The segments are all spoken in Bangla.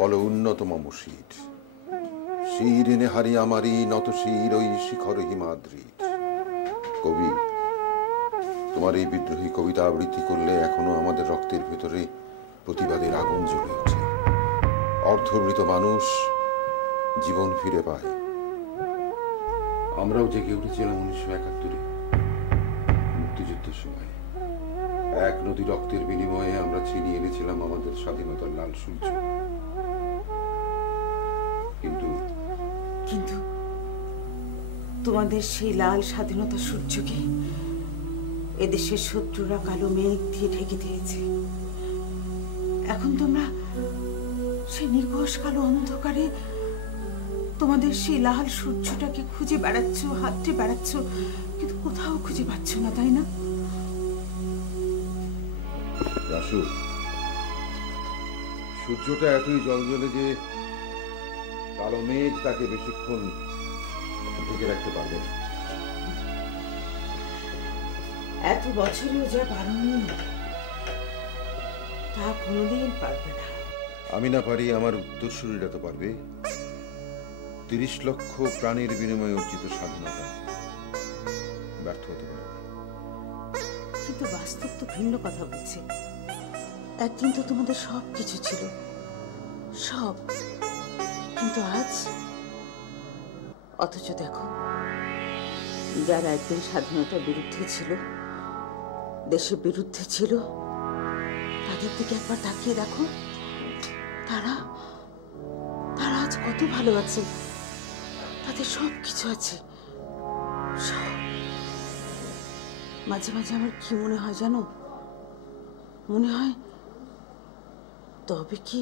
বলো উন্নতমম শির, শির এনে হারি আমারই নত শির ওই শিখর হিমাদ্রির। কবি, তোমার এই বিদ্রোহী কবিতা আবৃত্তি করলে এখনো আমাদের রক্তের ভেতরে প্রতিবাদের আগুন জ্বলে ওঠে। অর্ধমৃত মানুষ জীবন ফিরে পায়। আমরাও জেগে উঠেছিলাম 1971-এ মুক্তিযুদ্ধের সময়। এক নদী রক্তের বিনিময়ে আমরা ছিনিয়ে এনেছিলাম আমাদের স্বাধীনতার লাল সূর্য। কিন্তু কিন্তু তোমাদের সেই লাল স্বাধীনতা সূর্যকে এদেশের শত্রুরা কালো মেঘ দিয়ে ঢেকে দিয়েছে। এখন তোমরা সেই নিকষ কালো অন্ধকারে তোমাদের সেই লাল সূর্যটাকে খুঁজে বেড়াচ্ছ, হাতড়ে বেড়াচ্ছ, কিন্তু কোথাও খুঁজে পাচ্ছ না, তাই না? রাসু, সূর্যটা এতই জলজলে যে কালো মেঘ তাকে বেশিক্ষণ ঢেকে রাখতে পারবে না। এত বছরেও যা পারোনি তা কোনোদিন পারবে না। আমি না পারি, আমার উত্তরসূরিরা তো পারবে। 30 লক্ষ প্রাণের বিনিময়ে অর্জিত স্বাধীনতা ব্যর্থ হতে পারে। কিন্তু বাস্তব তো ভিন্ন কথা বলছে। একদিন তো তোমাদের সব কিছু ছিল, সব। কিন্তু আজ অথচ দেখো, যারা একদিন স্বাধীনতার বিরুদ্ধে ছিল, দেশের বিরুদ্ধে ছিল, তাদের দিকে একবার তাকিয়ে দেখো। তারা তারা আজ কত ভালো আছে, তাদের সব কিছু আছে, সব। মাঝে মাঝে আমার কি মনে হয় জানো? মনে হয় তবে কি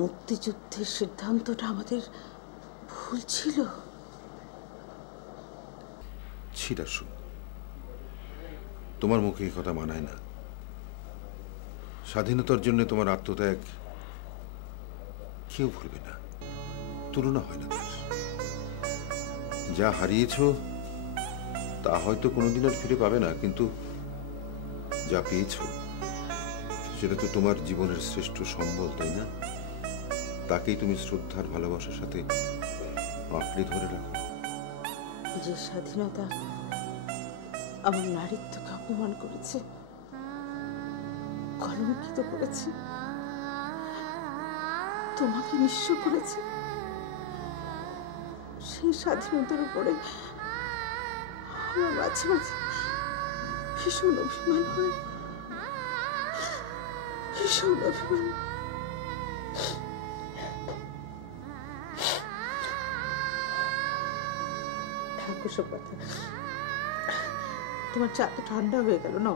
মুক্তিযুদ্ধের সিদ্ধান্তটা আমাদের ভুল ছিল? ছিরাসু, তোমার মুখে এই কথা মানায় না। স্বাধীনতার জন্য তোমার আত্মত্যাগ কেউ ভুলবে না, তুলনা হয় না তার। যা হারিয়েছ তা হয়তো কোনোদিন আর ফিরে পাবে না, কিন্তু যা পেয়েছ সেটা তো তোমার জীবনের শ্রেষ্ঠ সম্বল, তাই না? তাকেই তুমি শ্রদ্ধার ভালোবাসার সাথে আঁকড়ে ধরে রাখো। যে স্বাধীনতা আমার নারীত্বকে অপমান করেছে, কলঙ্কিত করেছে, তোমাকে নিঃস্ব করেছে, সেই স্বাধীনতার উপরে আমার মাঝে মাঝে ভীষণ অভিমান হয়, ভীষণ অভিমান। ঠাকুর সব কথা, তোমার চা তো ঠান্ডা হয়ে গেল না?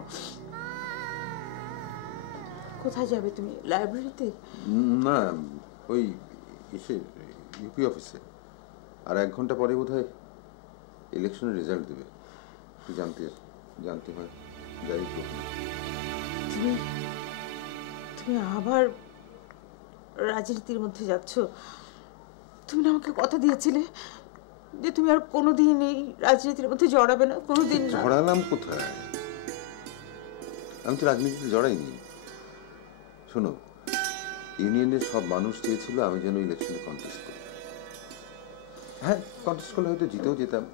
কোথায় যাবে তুমি? লাইব্রেরিতে? না, ওই এসে ইউপি অফিসে। আর 1 ঘন্টা পরে বোধহয় ইলেকশনের রেজাল্ট দেবে। জানতে হয়, যাই তো। তুমি আবার রাজনীতির মধ্যে যাচ্ছ? তুমি না আমাকে কথা দিয়েছিলে যে তুমি আর কোনোদিন এই রাজনীতির মধ্যে জড়াবে না, কোনোদিন না। জড়ালাম কোথায়? আমি তো রাজনীতিতে জড়াইনি। শোনো, ইউনিয়নের সব মানুষ চেয়েছিল আমি যেন ইলেকশনে কন্টেস্ট করি। হ্যাঁ, কন্টেস্ট করলে হয়তো জিতেও যেতাম,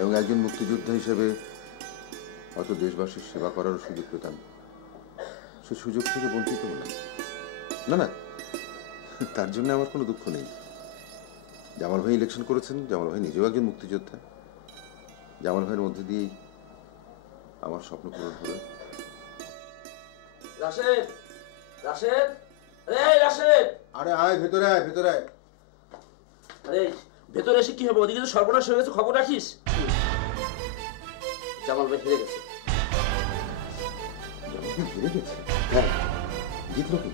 এবং একজন মুক্তিযোদ্ধা হিসেবে হয়তো দেশবাসীর সেবা করারও সুযোগ পেতাম। সে সুযোগ থেকে বঞ্চিত হলাম। না না, তার জন্য আমার কোনো দুঃখ নেই। জামাল ভাই ইলেকশন করেছেন, জামাল ভাই নিজেও একজন মুক্তিযোদ্ধা। জামাল ভাইয়ের মধ্যে দিয়েই আমার স্বপ্ন পূরণ হবে। রাশেদ, রাশেদ, এই রাশেদ! আরে আয়, ভেতরে আয়, ভেতরে আয়। আরে ভেতরে এসে কি হবে? ওদিকে তো সর্বনাশ হয়ে গেছে, খবর রাখিস? জামাল ভাই হেরে গেছে। হেরে গেছে? হ্যাঁ, জিতলো কি?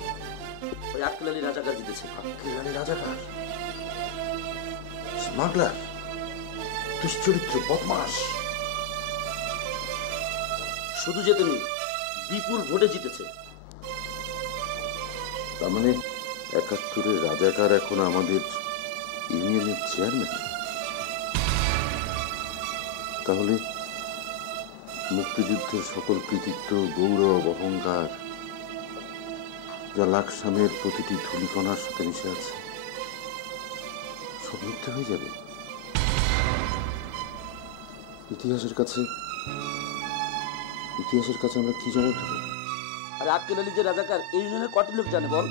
ওই আক্কেল আলী রাজাকার জিতেছে। আক্কেল আলী রাজাকার? স্মাগলার, দুশ্চরিত্র, বদমাশ। শুধু জেতেনি, বিপুল ভোটে জিতেছে। তার মানে 71-এর রাজাকার এখন আমাদের ইউনিয়নের চেয়ারম্যান? তাহলে মুক্তিযুদ্ধের সকল কৃতিত্ব, গৌরব, অহংকার যা লাকসামের প্রতিটি ধূলিকণার সাথে মিশে আছে সব মিথ্যে হয়ে যাবে। ইতিহাসের কাছে আমরা কি জবাব দেবো? আর আক্কেল আলী যে রাজাকার এই ইউনিয়নের কটি লোক জানে বল?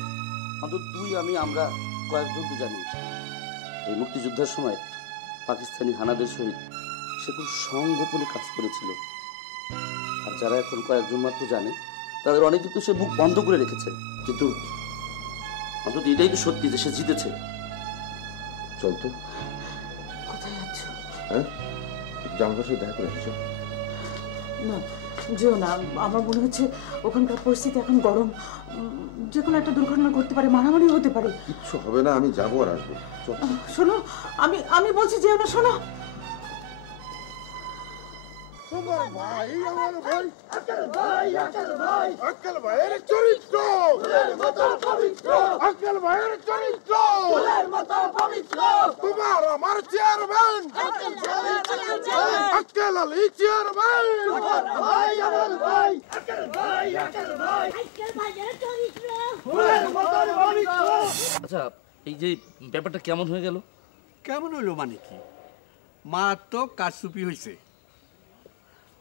অন্তত তুই, আমি, আমরা কয়েকজন তো জানি। এই মুক্তিযুদ্ধের সময় পাকিস্তানি হানাদের সহিত সে খুব সংগোপনে কাজ করেছিল। আর যারা এখন কয়েকজন মাত্র জানে তাদের অনেকে তো সে মুখ বন্ধ করে রেখেছে। কিন্তু অন্তত এটাই তো সত্যি যে সে জিতেছে। চল তো। কোথায় যাচ্ছ? হ্যাঁ, জামাইবাবুর সাথে দেখা করে আসছো? না, যেও না। আমার মনে হচ্ছে ওখানকার পরিস্থিতি এখন গরম, যে কোনো একটা দুর্ঘটনা ঘটতে পারে, মারামারি হতে পারে। কিচ্ছু হবে না, আমি যাবো আর আসবো। চল। শোনো, আমি বলছি যেও না। শোনো, আক্কেল ভাইয়ের চরিত্র তোমার আমার চেয়ারম্যান আক্কেল আলী চেয়ারম্যান। আচ্ছা, এই যে ব্যাপারটা কেমন হয়ে গেল? কেমন হইলো মানে কি? মারাত্মক কারচুপি হয়েছে।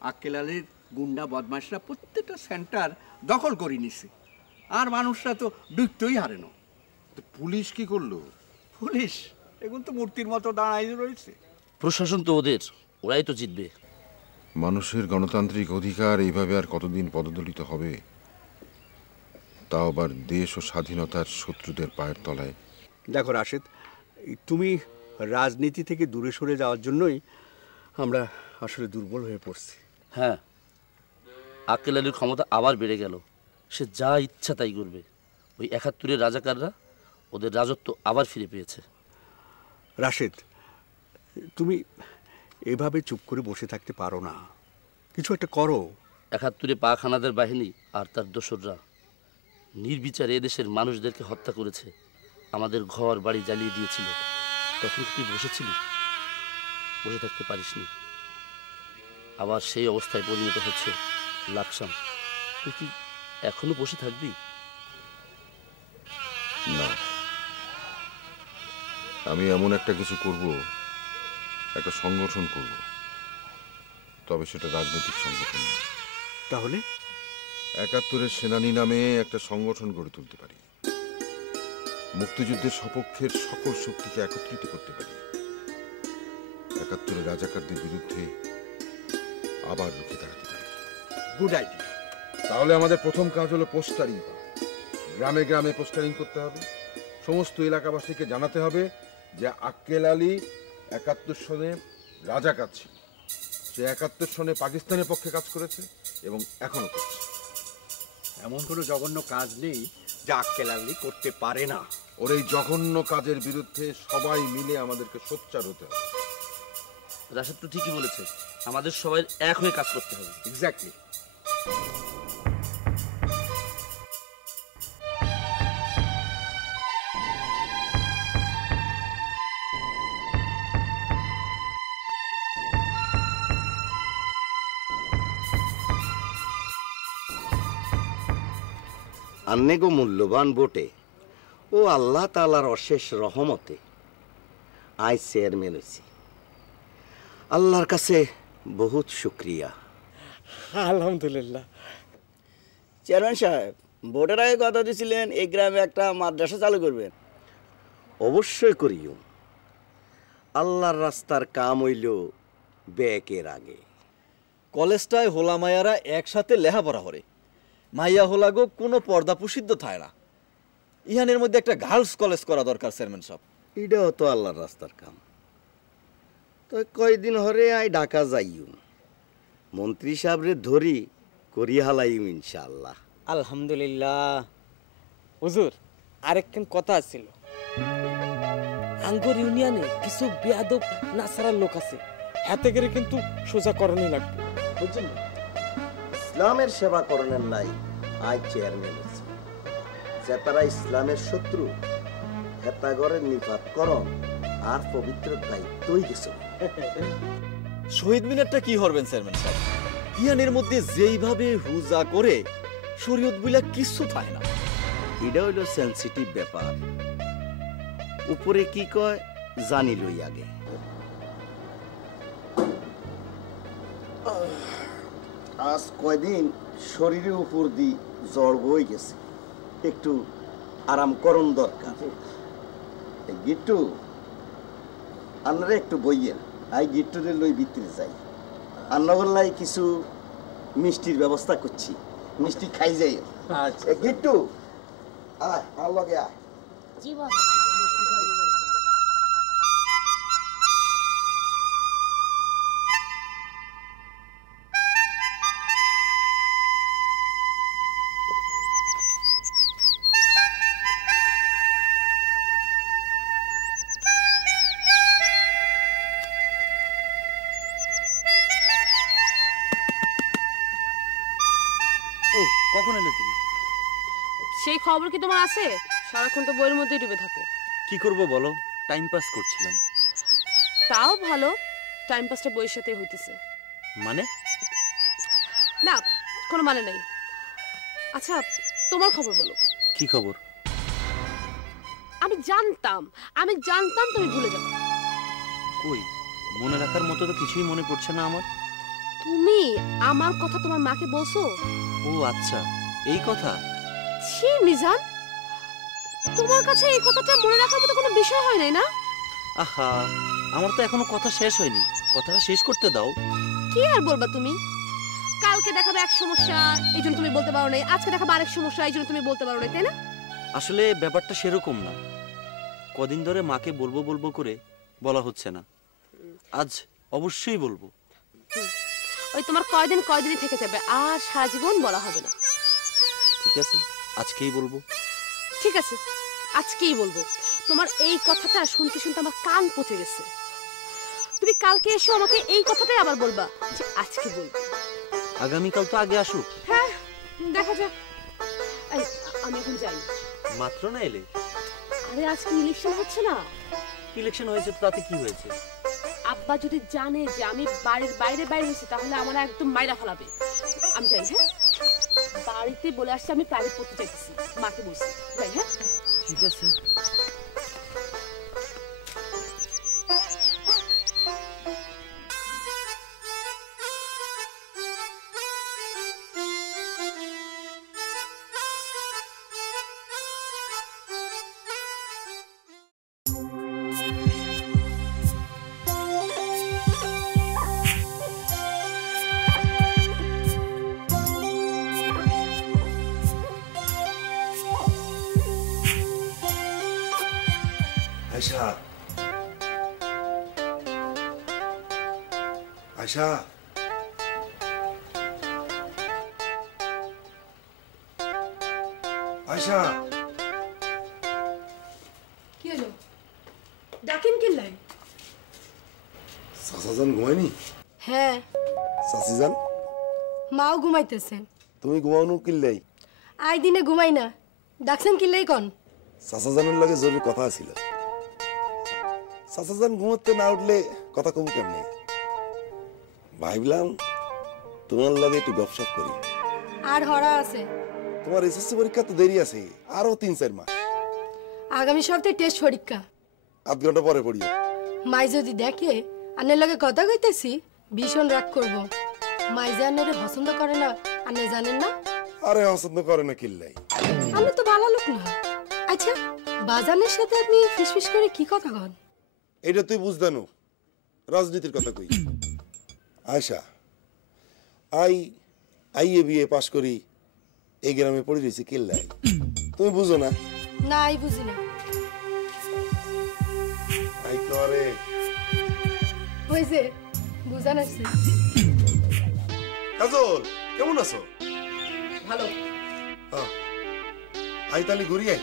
আক্কেল আলীর গুন্ডা বদমাশরা প্রত্যেকটা সেন্টার দখল করে নিছে, আর মানুষরা তো ডুবতেই হারে না। পুলিশ কি করলো? পুলিশ এখন তো মূর্তির মতো দাঁড়াই রয়েছে। প্রশাসন তো ওরাই তো জিতবে। মানুষের গণতান্ত্রিক অধিকার এইভাবে আর কতদিন পদদলিত হবে? তাও আবার দেশ ও স্বাধীনতার শত্রুদের পায়ের তলায়। দেখো রাশেদ, তুমি রাজনীতি থেকে দূরে সরে যাওয়ার জন্যই আমরা আসলে দুর্বল হয়ে পড়ছি। হ্যাঁ, আক্কেল আলীর ক্ষমতা আবার বেড়ে গেল। সে যা ইচ্ছা তাই করবে। ওই ৭১-এর রাজাকাররা ওদের রাজত্ব আবার ফিরে পেয়েছে। রাশেদ, তুমি এভাবে চুপ করে বসে থাকতে পারো না, কিছু একটা করো। ৭১-এ পাক হানাদার বাহিনী আর তার দোসররা নির্বিচারে এদেশের মানুষদেরকে হত্যা করেছে, আমাদের ঘর বাড়ি জ্বালিয়ে দিয়েছিল। তখন তুই বসেছিলি? বসে থাকতে পারিসনি। আবার সেই অবস্থায় পরিণত হচ্ছে লাকসাম। তুই কি এখনো বসে থাকবি? না, আমি এমন একটা কিছু করব, একটা সংগঠন করব, তবে সেটা রাজনৈতিক সংগঠন না। তাহলে ৭১-এর সেনানী নামে একটা সংগঠন গড়ে তুলতে পারি, মুক্তিযুদ্ধের সপক্ষের সকল শক্তিকে একত্রিত করতে পারি, ৭১-এর রাজাকারদের বিরুদ্ধে আবার রুখে দাঁড়াতে পারি। Good idea. তাহলে আমাদের প্রথম কাজ হলো পোস্টারিং করা। গ্রামে গ্রামে পোস্টারিং করতে হবে, সমস্ত এলাকাবাসীকে জানাতে হবে যে আক্কেল আলী ৭১ সনে রাজাকার ছিল, সে ৭১ সনে পাকিস্তানের পক্ষে কাজ করেছে এবং এখনো করছে। এমন কোনো জঘন্য কাজ নেই যা আক্কেল আলী করতে পারে না। ওর এই জঘন্য কাজের বিরুদ্ধে সবাই মিলে আমাদেরকে সোচ্চার হতে হবে। রাশেদ তো ঠিকই বলেছে, আমাদের সবাই এক হয়ে কাজ করতে হবে। এক্স্যাক্টলি। আন্নেগো মূল্যবান ভোটে ও আল্লাহ তাআলার অশেষ রহমতে আই চেয়ারম্যান হয়েছি। আল্লাহর কাছে বহুত শুক্রিয়া। আলহামদুলিল্লাহ। চেয়ারম্যান সাহেব, ভোটের আগে কথা দিয়েছিলেন এই গ্রামে একটা মাদ্রাসা চালু করবেন। অবশ্যই করিও। আল্লাহর রাস্তার কাম হইল ব্যাকের আগে। কলেজটায় হোলা মায়ারা একসাথে লেখাপড়া করে, মাইয়া হোলাগো কোনো পর্দা প্রসিদ্ধ থায় না। ইহানের মধ্যে একটা গার্লস কলেজ করা দরকার চেয়ারম্যান সাহেব। এটাও তো আল্লাহর রাস্তার কাম। তো কয়দিন হরে আই ঢাকা যাইও, মন্ত্রী সাহেবরে ধরি করি হালাইম ইনশাআল্লাহ। আলহামদুলিল্লাহ। হুজুর, আরেকখান কথা ছিল। আঙ্গর ইউনিয়নে কিছু বেয়াদব নাসারার লোক আছে, হাতে করে কিন্তু সোজা করণই লাগবে, বুঝছেন? ইসলামের সেবা করণের লাই আই চেয়ারম্যান হয়েছি। যে তারা ইসলামের শত্রু, হেতাগরের নিপাত করণ আর পবিত্র দায়িত্বই গেছে। শহীদ মিনারটা কি হরবেন চেয়ারম্যান সাহেব? ইহানের মধ্যে যেইভাবে হুজা করে শরীয়ত বইলা কিচ্ছু থাকে না। এটা হইল সেন্সিটিভ ব্যাপার। উপরে কি কয় জানি লই আগে। আজ কয়দিন শরীরের উপর দি জ্বর বই গেছে, একটু আরাম করণ দরকার। গিট্টু আপনারা একটু বইয়েন, আই গিট্টুরে লই ভিতরে যাই। আন্নাগোল্লাই কিছু মিষ্টির ব্যবস্থা করছি, মিষ্টি খাই যাই। আচ্ছা গিট্টু আয়, আমার লগে আয়। কখন এলে তুমি? সেই খবর কি তোমার আছে? সারাক্ষণ তো বইয়ের মধ্যেই ডুবে থাকো। কি করব বলো, টাইম পাস করছিলাম। তাও ভালো, টাইম পাসটা বইয়ের সাথে হইতেছে। মানে? না, কোনো মানে নেই। আচ্ছা, তোমার খবর বলো। কি খবর? আমি জানতাম তুমি ভুলে যাবে। কই, মনে রাখার মতো তো কিছুই মনে পড়ছে না আমার। তুমি আমার কথা তোমার মাকে বলছো? ও আচ্ছা, এই কথা। ছি মিজান, তোমার কাছে এই কথাটা মনে রাখার মতো কোনো বিষয় হয় নাই না? আহা, আমার তো এখনো কথা শেষ হয়নি, কথাটা শেষ করতে দাও। কি আর বলবা তুমি? কালকে দেখাবে এক সমস্যা, এই জন্য তুমি বলতে পারো নাই। আজকে দেখাবে আরেক সমস্যা, এই জন্য তুমি বলতে পারো নাই, তাই না? আসলে ব্যাপারটা সেরকম না। কদিন ধরে মাকে বলবো বলবো করে বলা হচ্ছে না, আজ অবশ্যই বলবো। ওই তোমার কয়দিনই থেকে যাবে, আর সারা জীবন বলা হবে না। ঠিক আছে, আজকেই বলবো। ঠিক আছে, আজকেই বলবো। তোমার এই কথাটা শুনতে শুনতে আমার কান পচে গেছে। তুমি কালকে এসো আমাকে এই কথাটাই আবার বলবা যে আজকে বলবো। আগামীকাল তো আগে আসুক। হ্যাঁ, দেখা যাক। আমি এখন যাই। মাত্র না এলে? আরে আজকে ইলেকশন হচ্ছে না? ইলেকশন হয়েছে তো তাতে কি হয়েছে? আব্বা যদি জানে যে আমি বাড়ির বাইরে হয়েছি তাহলে আমার একদম মাইরা ফেলাবে। আমি যাই। হ্যাঁ, বাড়িতে বলে আসছি আমি প্রাইভেট পড়তে চাইতেছি, মাকে বলছি। যাই। হ্যাঁ, ঠিক আছে। আয়শা, আয়শা, আয়শা। কি হলো? ডাকেন কিল্লাই? চাচাজান ঘুমায়নি? হ্যাঁ। চাচিজান? মাও ঘুমাইতেছে। তুমি ঘুমাওনো কিল্লাই? আই দিনে ঘুমাই না। ডাকছেন কিল্লাই কন? চাচাজানের লাগে জরুরি কথা ছিল। চাচাজান ঘুমোতে না উঠলে কথা কম কেমনে? ভাবলাম তোমার লাগে একটু গপসপ করি। আর হরা আছে? তোমার এসএসসি পরীক্ষা তো দেরি আছে, আরো 3-4 মাস। আগামী সপ্তাহে টেস্ট পরীক্ষা। আধ ঘন্টা পরে পড়িও। মাই যদি দেখে আন্নের লগে কথা কইতেছি ভীষণ রাগ করব। মাই যে আন্নারে পছন্দ করে না, আন্নে জানেন না? আরে পছন্দ করে না কিল্লাই? আন্নে তো ভালো লোক না। আচ্ছা, বাজানের সাথে আপনি ফিসফিস করে কি কথা কন? এটা তুই বুঝদানো, রাজনীতির কথা কই। আয়শা, আইএ বিএ পাশ করি এই গ্রামে পড়ে রয়েছে কিল্লাই, তুমি বুঝো না? না, আই বুঝি না। আই করে হইছে, বুঝান আসছে। কাজল, কেমন আছো? ভালো। আই তাহলে ঘুরি আই।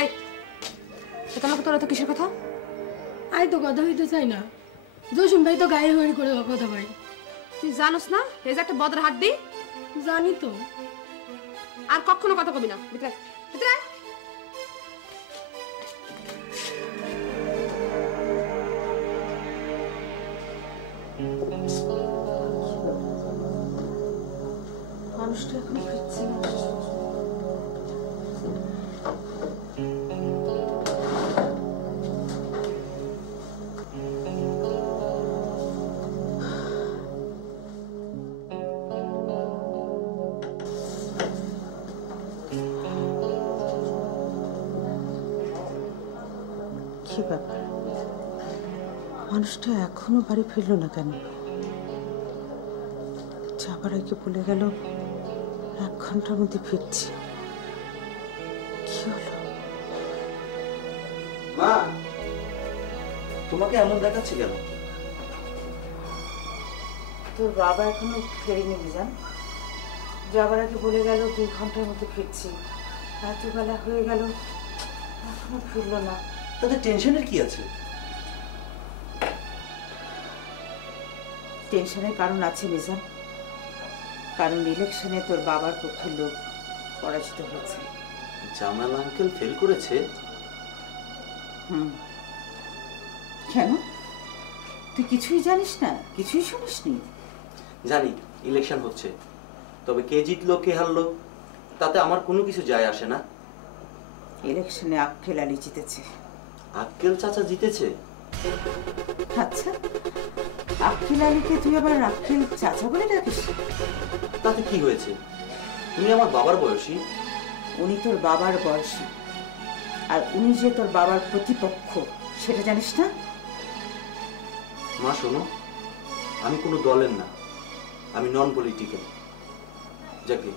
এই, তোমাকে তোরা তো কিসের কথা? আই তো কথা হইতে চাই না। জসিম ভাই তো গায়ে হয়ে করে কথা ভাই। তুই জানোস না এই যে একটা বদর হাত দি? জানি তো। আর কখনো কথা কবি না। ভিতরে ভিতরে। কি ব্যাপার, মানুষটা এখনো বাড়ি ফিরলো না কেন? যাবার আগে বলে গেল 1 ঘন্টার মধ্যে ফিরছি। কি হলো? মা, তোমাকে এমন দেখাচ্ছে কেন? তোর বাবা এখনো ফেরেনি মিজান। যাবার আগে বলে গেল 2 ঘন্টার মধ্যে ফিরছি। এত বেলা হয়ে গেল এখনো ফিরলো না। তাতে টেনশনের কি আছে? টেনশনের কারণ আছে মিজান, কারণ ইলেকশনে তোর বাবার পক্ষের লোক পরাজিত হয়েছে। জামাল আঙ্কেল ফেল করেছে? কেন, তুই কিছুই জানিস না? কিছুই শুনিসনি? জানি ইলেকশন হচ্ছে, তবে কে জিতলো কে হারলো তাতে আমার কোনো কিছু যায় আসে না। ইলেকশনে আক্কেল আলী জিতেছে। আক্কেল চাচা জিতেছে? আচ্ছা, আক্কেল আলীকে তুই আবার আক্কেল চাচা বলে ডাকিস? তাতে কি হয়েছে? তুমি আমার বাবার বয়সী। উনি তোর বাবার বয়সী, আর উনি যে তোর বাবার প্রতিপক্ষ সেটা জানিস না? মা শোনো, আমি কোনো দলের না, আমি নন পলিটিক্যাল। যাকে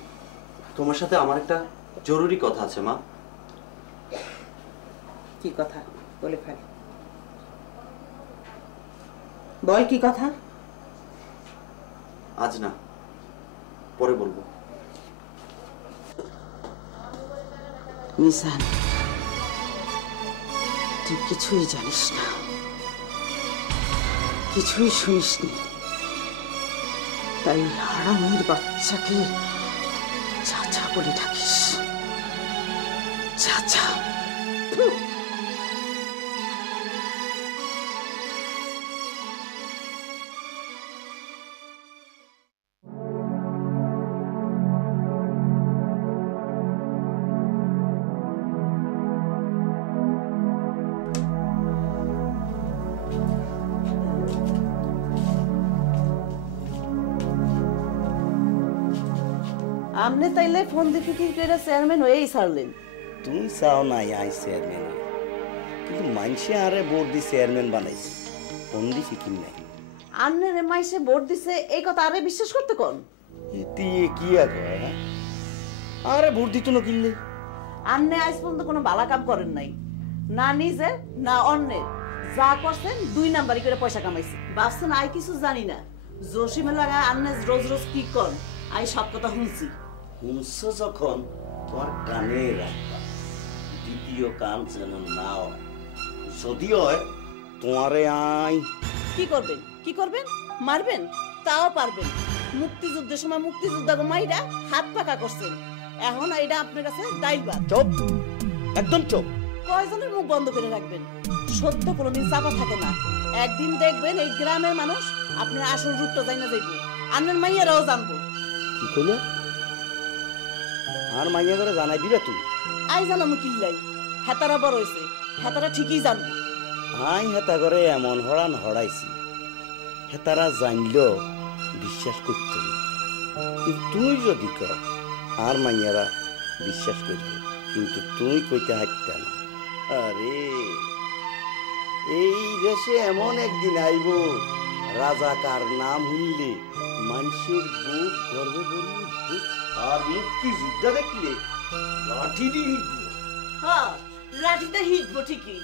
তোমার সাথে আমার একটা জরুরি কথা আছে মা। কি কথা? বলে ফেল, বল কি কথা। আজ না, পরে বলবো। মিজান, তুই কিছুই জানিস না, কিছুই শুনিসনি, তাই হারামির বাচ্চাকে চাচা বলে ডাকিস। চাচা। আমনে তাইলে ফোন দেখি কি করে চেয়ারম্যান হয়েই ছাড়লেন? তুমি চাও নাই আই চেয়ারম্যান, কিন্তু মাইনসে আরে ভোট দি চেয়ারম্যান বানাইছে, ফোন দি ফিকির নাই। আমনে রে মাইসে ভোট দিছে এই কথা আরে বিশ্বাস করতে কোন? এটি কি আগে আরে ভোট দিত না কিনলে? আমনে আজ পর্যন্ত কোনো ভালো কাম করেন নাই, না নিজে না অন্যের। যা করছেন 2 নাম্বারই করে পয়সা কামাইছে। ভাবছেন আই কিছু জানি না? জসিমে লাগা আমনে রোজ রোজ কি কর, আই সব কথা শুনছি। শুনছ যখন তোমার কানে রাখবা, দ্বিতীয় কান যেন না হয়। যদি হয় তোমারে আই কি করবেন? কি করবেন? মারবেন? তাও পারবেন। মুক্তিযুদ্ধের সময় মুক্তিযোদ্ধাকে মাইরা হাত পাকা করছেন, এখন এটা আপনার কাছে দাইলবাদ। চুপ, একদম চুপ। কয়জনের মুখ বন্ধ করে রাখবেন? সত্য কোনোদিন চাপা থাকে না। একদিন দেখবেন এই গ্রামের মানুষ আপনার আসল রূপটা জানা যাইব, আপনার মাইয়ারাও জানবো। কি কইলে? আর মাইয়া করে জানাই দিবে তুমি? আই জানামু কিল্লাই, হেতারা বড় হইছে, হেতারা ঠিকই জানবো। আই হেতা করে এমন হরান হরাইছি, হেতারা জানলেও বিশ্বাস করত না। কিন্তু তুই যদি কর আর মাইয়ারা বিশ্বাস করবে, কিন্তু তুই কইতে হাইতা না। আরে এই দেশে এমন একদিন আইব, রাজাকার নাম শুনলে মানুষের বুক গর্বে ভরে উঠবে, আর মুক্তিযুদ্ধ দেখলে লাঠি দিয়ে হিটবো। হ্যাঁ, লাঠিতে হিটবো ঠিকই,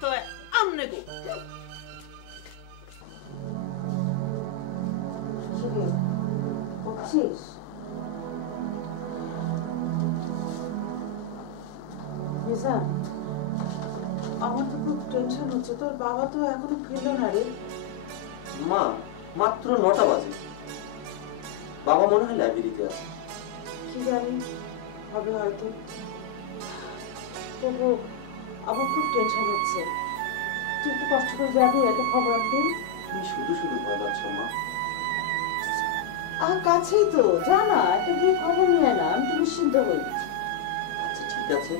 তো আমনে গো। আমার তো খুব টেনশন হচ্ছে, তোর বাবা তো এখনো ফিরলো না রে। মা, মাত্র 9টা বাজে, বাবা মনে হয় লাইব্রেরিতে আছে। কি জানি, হবে হয়তো। তবু আমার খুব টেনশন হচ্ছে, তুই একটু কষ্ট করে যাবি, একটা খবর আনবি। তুমি শুধু শুধু ভয় পাচ্ছ মা। আর কাছেই তো, জানা একটা গিয়ে খবর নিয়ে না, আমি তো নিশ্চিন্ত হই। আচ্ছা ঠিক আছে,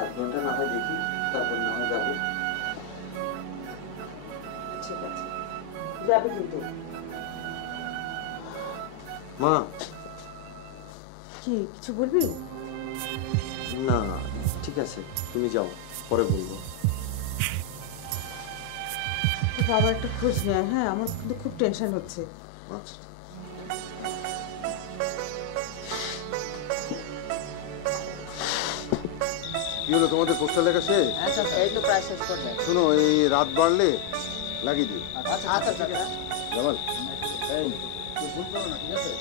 8 ঘন্টা না হয় দেখি, তারপর না হয় যাবো। ঠিক আছে, যাবে কিন্তু। মা। কি কিছু বলবি? না ঠিক আছে, তুমি যাও, পরে বলবো। বাবার একটা খোঁজ নেয়। হ্যাঁ, আমার কিন্তু খুব টেনশন হচ্ছে। আচ্ছা কি হলো তোমাদের পোস্টার লেখা শেষ? এই তো প্রায় শেষ করলে। শোনো, এই রাত বাড়লে লাগিয়ে দিও। আচ্ছা আচ্ছা ঠিক আছে জামাল, এই তুই ভুল করো না, ঠিক আছে?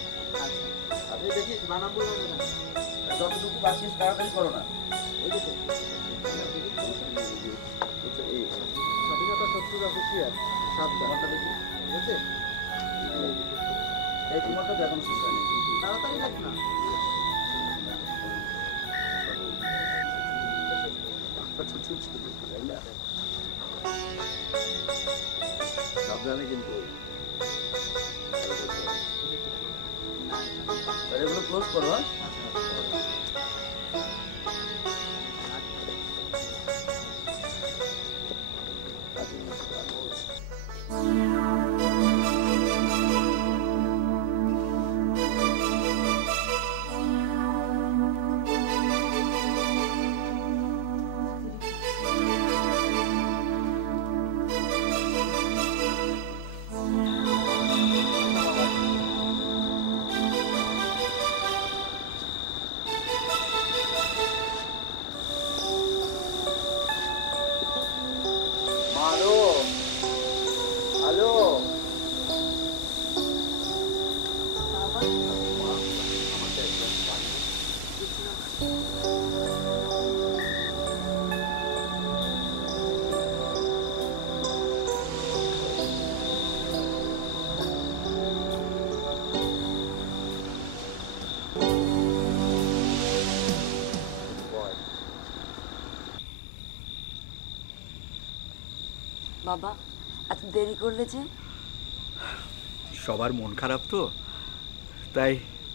আপনি দেখিস বানাবো যতটুকু বাকি তাড়াতাড়ি করো না। এই দেখো স্বাধীনতা শত্রুরা হুঁশিয়ার, সাবধান। দেখি ঠিক আছে? এই তোমারটা দেখুন শেষ হয়নি। তাড়াতাড়ি দেখ না। সাবধানে কিন্তু এগুলো ক্লোজ করো। বাবা এত দেরি করলে যে? সবার মন খারাপ তো, তাই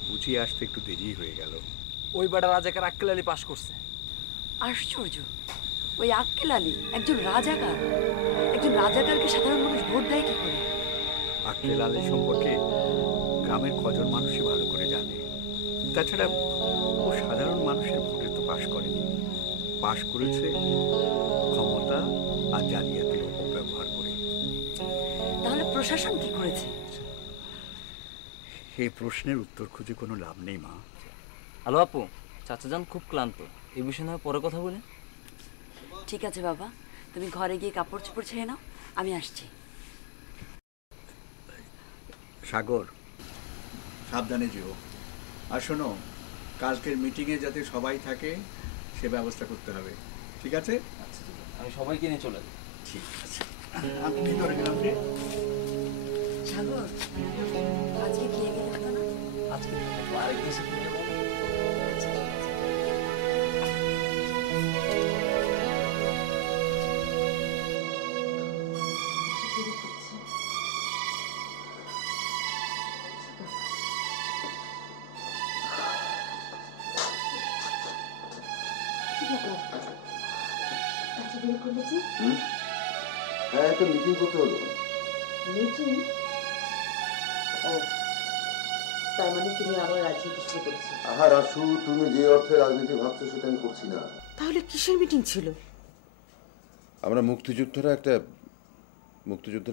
বুঝিয়ে আসতে একটু দেরি হয়ে গেল। ওই বেটা রাজাকার আক্কেল আলী পাশ করছে। আশ্চর্য, ওই আক্কেল আলী একজন রাজাকার। একজন রাজাকারকে সাধারণ মানুষ ভোট দেয় কি করে? আক্কেল আলী সম্পর্কে গ্রামের কজন মানুষই ভালো করে জানে। তাছাড়া ও সাধারণ মানুষের ভোটে তো পাশ করেনি, পাশ করেছে ক্ষমতা আর জালিয়াতির অপব্যবহার করে। তাহলে প্রশাসন কি করেছে? এই প্রশ্নের উত্তর খুঁজে কোনো লাভ নেই মা। হ্যালো আপু, চাচাজান খুব ক্লান্ত, এই বিষয়ে নয় পরে কথা বলে। ঠিক আছে বাবা, তুমি ঘরে গিয়ে কাপড় চোপড় ছেড়ে নাও, আমি আসছি। সাগর, সাবধানে যেও। আর শোনো, কালকের মিটিংয়ে যাতে সবাই থাকে সে ব্যবস্থা করতে হবে, ঠিক আছে? আচ্ছা, আমি সবাইকে নিয়ে চলে যাই। ঠিক আছে, আমি ভিতরে গেলাম রে। সাগর, আজকে খেয়ে গেলে হতো না? আজকে আরেকদিন সাথে যাবো। হ্যাঁ, একটা মিটিং করতে হলো। মিটিং? ও, তার মানে তুমি আবার রাজনীতি শুরু করেছো? আহা রাসু, তুমি যে অর্থে রাজনীতি ভাবছো সেটা আমি করছি না। তাহলে কিসের মিটিং ছিল? আমরা মুক্তিযোদ্ধারা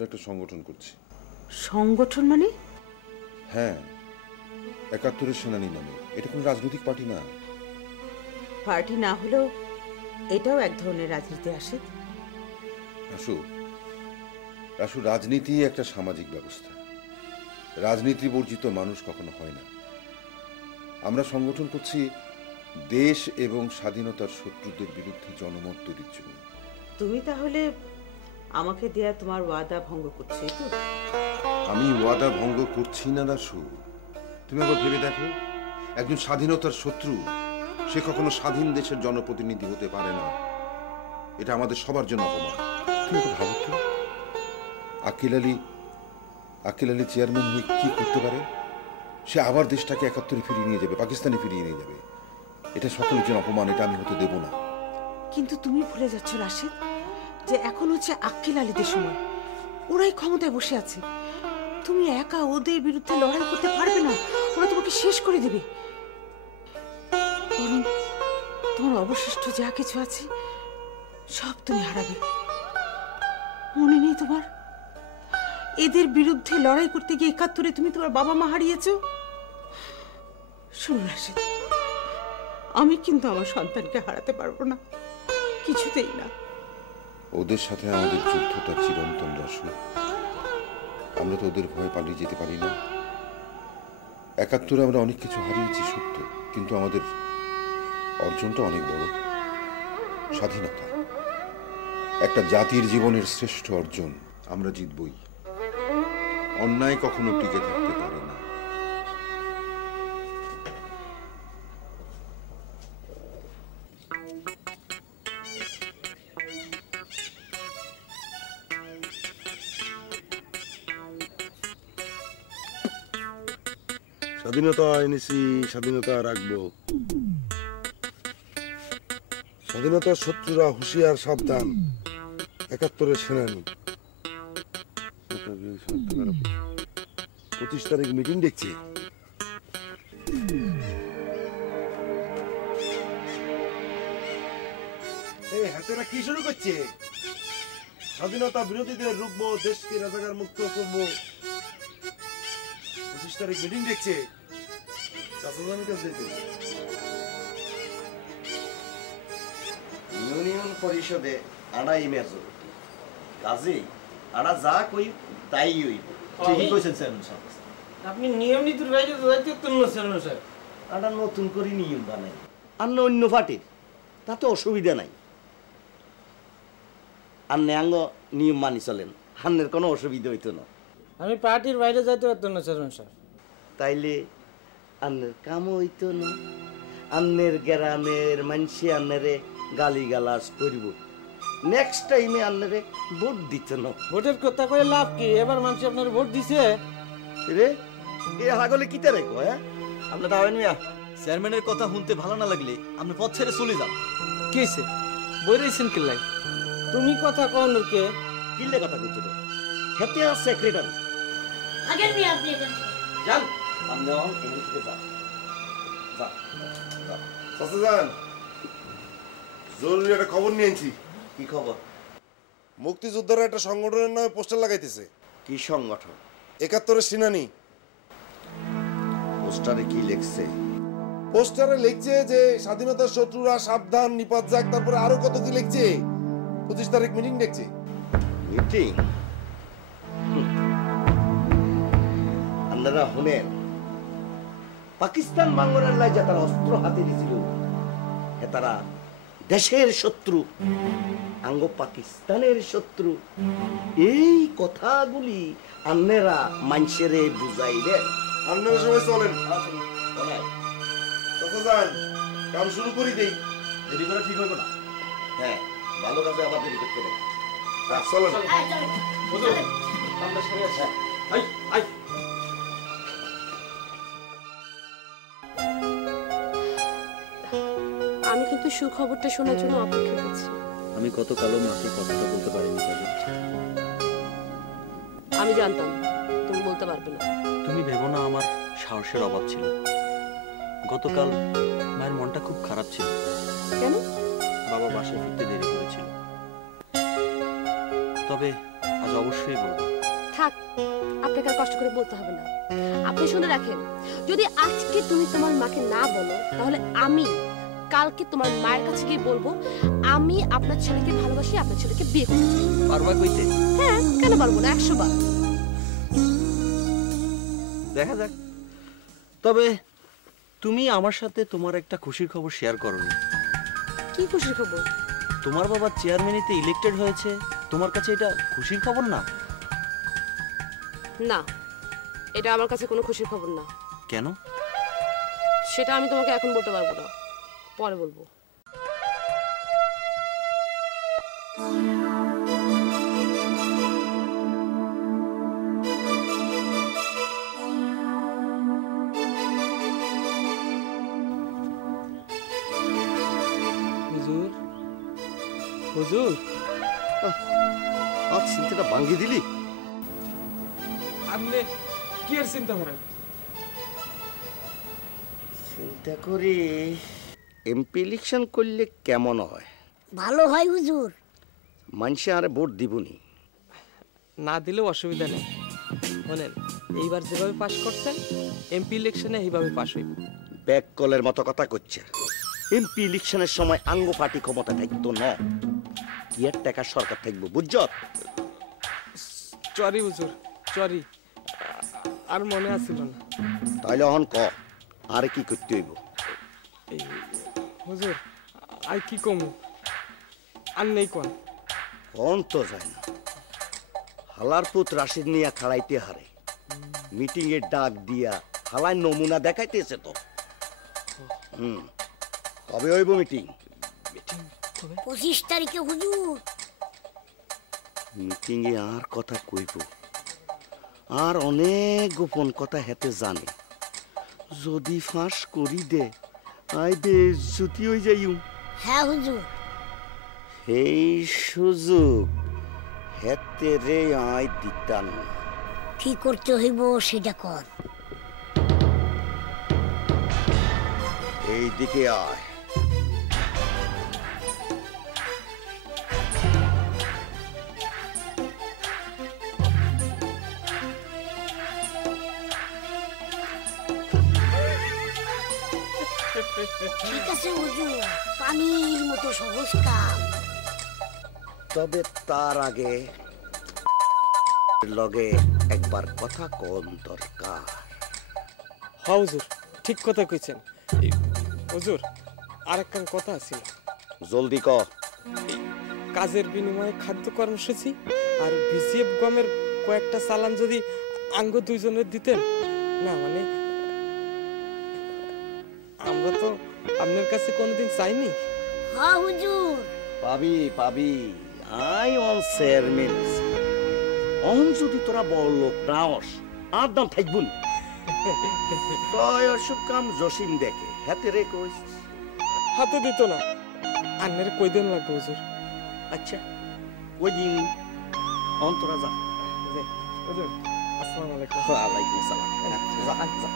একটা সংগঠন করছি। সংগঠন মানে? হ্যাঁ, ৭১-এর সেনানী নামে। এটা কোনো রাজনৈতিক পার্টি না। পার্টি না হলেও এটাও এক ধরনের রাজনীতি আসে। রাসু, রাজনীতি একটা সামাজিক ব্যবস্থা। রাজনীতি বর্জিত মানুষ কখনো হয় না। আমরা সংগঠন করছি দেশ এবং স্বাধীনতার শত্রুদের বিরুদ্ধে জনমত তৈরির জন্য। তুমি তাহলে আমাকে দেয়া তোমার ওয়াদা ভঙ্গ করছো, তো? আমি ওয়াদা ভঙ্গ করছি না রাসু। তুমি আবার ভেবে দেখো, একজন স্বাধীনতার শত্রু সে কখনো স্বাধীন দেশের জনপ্রতিনিধি হতে পারে না। এটা আমাদের সবার জন্য অপমান। তুমি তো ভাবো তো, আক্কেল আলী চেয়ারম্যান হয়ে কি করতে পারে? সে আবার দেশটাকে ৭১-এ ফিরিয়ে নিয়ে যাবে, পাকিস্তানে ফিরিয়ে নিয়ে যাবে। এটা সকলের জন্য অপমান, এটা আমি হতে দেব না। কিন্তু তুমি ভুলে যাচ্ছ রাশিদ, যে এখন হচ্ছে আক্কেল আলীদের সময়। ওরাই ক্ষমতায় বসে আছে। তুমি একা ওদের বিরুদ্ধে লড়াই করতে পারবে না, ওরা তোমাকে শেষ করে দেবে। বরং তোমার অবশিষ্ট যা কিছু আছে সব তুমি হারাবে। মনে নেই তোমার? এদের বিরুদ্ধে লড়াই করতে গিয়ে ৭১-এ তুমি তোমার বাবা মা হারিয়েছ। শোনো রাশেদ, আমি কিন্তু আমার সন্তানকে হারাতে পারবো না, কিছুতেই না। ওদের সাথে আমাদের যুদ্ধটা চিরন্তন রাসু। আমরা তো ওদের ভয়ে পালিয়ে যেতে পারি না। ৭১-এ আমরা অনেক কিছু হারিয়েছি সত্য, কিন্তু আমাদের অর্জনটা অনেক বড়। স্বাধীনতা একটা জাতির জীবনের শ্রেষ্ঠ অর্জন। আমরা জিতবই। অন্যায় কখনো টিকে থাকতে পারে না। স্বাধীনতা এনেছি, স্বাধীনতা রাখবো। স্বাধীনতার শত্রুরা হুঁশিয়ার, সাবধান। ৭১-এর সেনানি ২৫ তারিখ মিটিং দেখছি। হাতেরা কি শুরু করছে? স্বাধীনতা বিরোধীদের রুখবো, দেশকে রাজাকার মুক্ত করবো। ২৫ তারিখ মিটিং দেখছে। ইউনিয়ন পরিষদে আড়াই মেজরিটি, কাজেই আড়া যা কই তাই হইব। ঠিকই কইছেন চেয়ারম্যান সাহেব। আপনি নিয়ম নীতির বাইরে যাইতে তো না চেয়ারম্যান সাহেব। আড়া নতুন করে নিয়ম বানাই, আর অন্য পার্টির, তাতে অসুবিধা নাই। আন্নে আঙ্গ নিয়ম মানি চলেন, আন্নের কোনো অসুবিধা হইতো না। আমি পার্টির বাইরে যাইতে পারতাম না চেয়ারম্যান সাহেব। তাইলে আন্নের কামও হইতো না। আন্নের গ্রামের মানুষে আন্নারে গালি গালাজ করিব। নেক্সট টাইমে আন্নারে ভোট দিত না। ভোটের কথা কয়ে লাভ কি? এবার মানুষ আপনার ভোট দিছে রে। এ হাগলে কিতে রে কয়? আপনি দাওয়েন মিয়া, চেয়ারম্যানের কথা শুনতে ভালো না লাগলে আপনি পথ ছেড়ে চলে যান। কি হইছে? বই রইছেন কিল্লাই? তুমি কথা কও নরকে? কিল্লে কথা কইতো তো? হেতে আর সেক্রেটারি। আগের মিয়া আপনি এখান যান, আপনি অন এখান থেকে যান। যা। চাচা যান, জরুরি একটা খবর নিয়েছি। কি খবর? মুক্তিযোদ্ধারা একটা সংগঠনের নামে পোস্টার লাগাইতেছে। কি সংগঠন? ৭১-এর সেনানি। পোস্টারে কি লিখছে? পোস্টারে লিখছে যে স্বাধীনতার শত্রুরা সাবধান, নিপাত যাক। তারপরে আরো কত কি লিখছে। ২৫ তারিখ মিটিং দেখছে। মিটিং? আপনারা শুনেন, পাকিস্তান বাংলার লাই যারা অস্ত্র হাতে দিয়েছিল, তারা দেশের শত্রু, আঙ্গ পাকিস্তানের শত্রু। এই কথাগুলি আপনারা মানুষেরে বুঝাইলেন। আপনারা সবাই চলেন। চাচা যান, কাম শুরু করি দেই। দেরি করা ঠিক হবে না। হ্যাঁ, ভালো কাজে আবার দেরি করতে নেই। চলেন। আমি কিন্তু সুখবরটা শোনার জন্য অপেক্ষা করছি। আমি গতকালও মাকে কথাটা বলতে পারিনি। আমি জানতাম তুমি বলতে পারবে না। তুমি ভেবো না আমার সাহসের অভাব ছিল। গতকাল মায়ের মনটা খুব খারাপ ছিল। কেন? বাবা বাসায় ফিরতে দেরি করেছিল। তবে আজ অবশ্যই বলবো। থাক, আপনাকে আর কষ্ট করে বলতে হবে না। আপনি শুনে রাখেন, যদি আজকে তুমি তোমার মাকে না বলো, তাহলে আমি কালকে তোমার মায়ের কাছে গিয়ে বলবো আমি আপনার ছেলেকে ভালোবাসি, আপনার ছেলেকে বিয়ে করতে চাই। পারবা কইতে? হ্যাঁ, কেন পারবো না, 100 বার। দেখা যাক। তবে তুমি আমার সাথে তোমার একটা খুশির খবর শেয়ার করোনি। কি খুশির খবর? তোমার বাবা চেয়ারম্যানিতে ইলেক্টেড হয়েছে। তোমার কাছে এটা খুশির খবর না? না, এটা আমার কাছে কোনো খুশির খবর না। কেন? সেটা আমি তোমাকে এখন বলতে পারবো না, পরে বলবো। হুজুর, হুজুর, আজ চিন্তাটা ভাঙ্গি দিলি। আপনি কি আর চিন্তা করেন? চিন্তা করি এমপি ইলেকশন করলে কেমন হয়? ভালো হয় হুজুর। মানুষে আরে ভোট দিবনি। না দিলেও অসুবিধা নেই। শোনেন, এইবার যেভাবে পাশ করছেন এমপি ইলেকশনে এইভাবে পাশ হইব। ব্যাক কলের মতো কথা করছে। এমপি ইলেকশনের সময় আঙ্গ পার্টি ক্ষমতা থাকতো না, ইয়ার টাকা সরকার থাকবো, বুঝছ? সরি হুজুর, সরি, আর মনে আসিল না। তাইলে অহন ক আরে কি করতে হইব? হুজুর আই কি কমু, আর নেই কোন কোন তো যায় না। হালার পুত রাশিদ নিয়া খাড়াইতে হারে, মিটিং এর ডাক দিয়া হালায় নমুনা দেখাইতেছে তো। কবে হইব মিটিং? 25 তারিখে হুজুর। মিটিং এ আর কথা কইব, আর অনেক গোপন কথা হেতে জানে। যদি ফাঁস করি দে আই বেজ্জতি হই যাইউ। হ্যাঁ হুজুর। এই সুযোগ হেতে রে আই দিতাম। কি করতে হইব সেটা কর। এই দিকে আয়। ঠিক আছে হুজুর, পানির মতো সহজ কাম। তবে তার আগে লগে একবার কথা কোন দরকার। হ্যাঁ হুজুর, ঠিক কথা কইছেন। হুজুর আর একটা কথা আছিল। জলদি ক। কাজের বিনিময়ে খাদ্য কর্মসূচি আর ভিসিএফ গমের কয়েকটা চালান যদি আঙ্গ দুইজনের দিতেন না, মানে আমরা তো আপনার কাছে কোনোদিন চাইনি। হ্যাঁ হুজুর। পাবি পাবি, আই অন চেয়ারম্যান। অন যদি তোরা বড় লোক নাওস আর দাম থাকবুন। তয় অসুখ কাম জসিম দেখে হাতে রে কইস। হাতে দিত না, আন্নের কই দিন লাগবে হুজুর? আচ্ছা ওই দিন অন্তরা যা। হুজুর আসসালামু আলাইকুম। ওয়ালাইকুম সালাম। যা যা।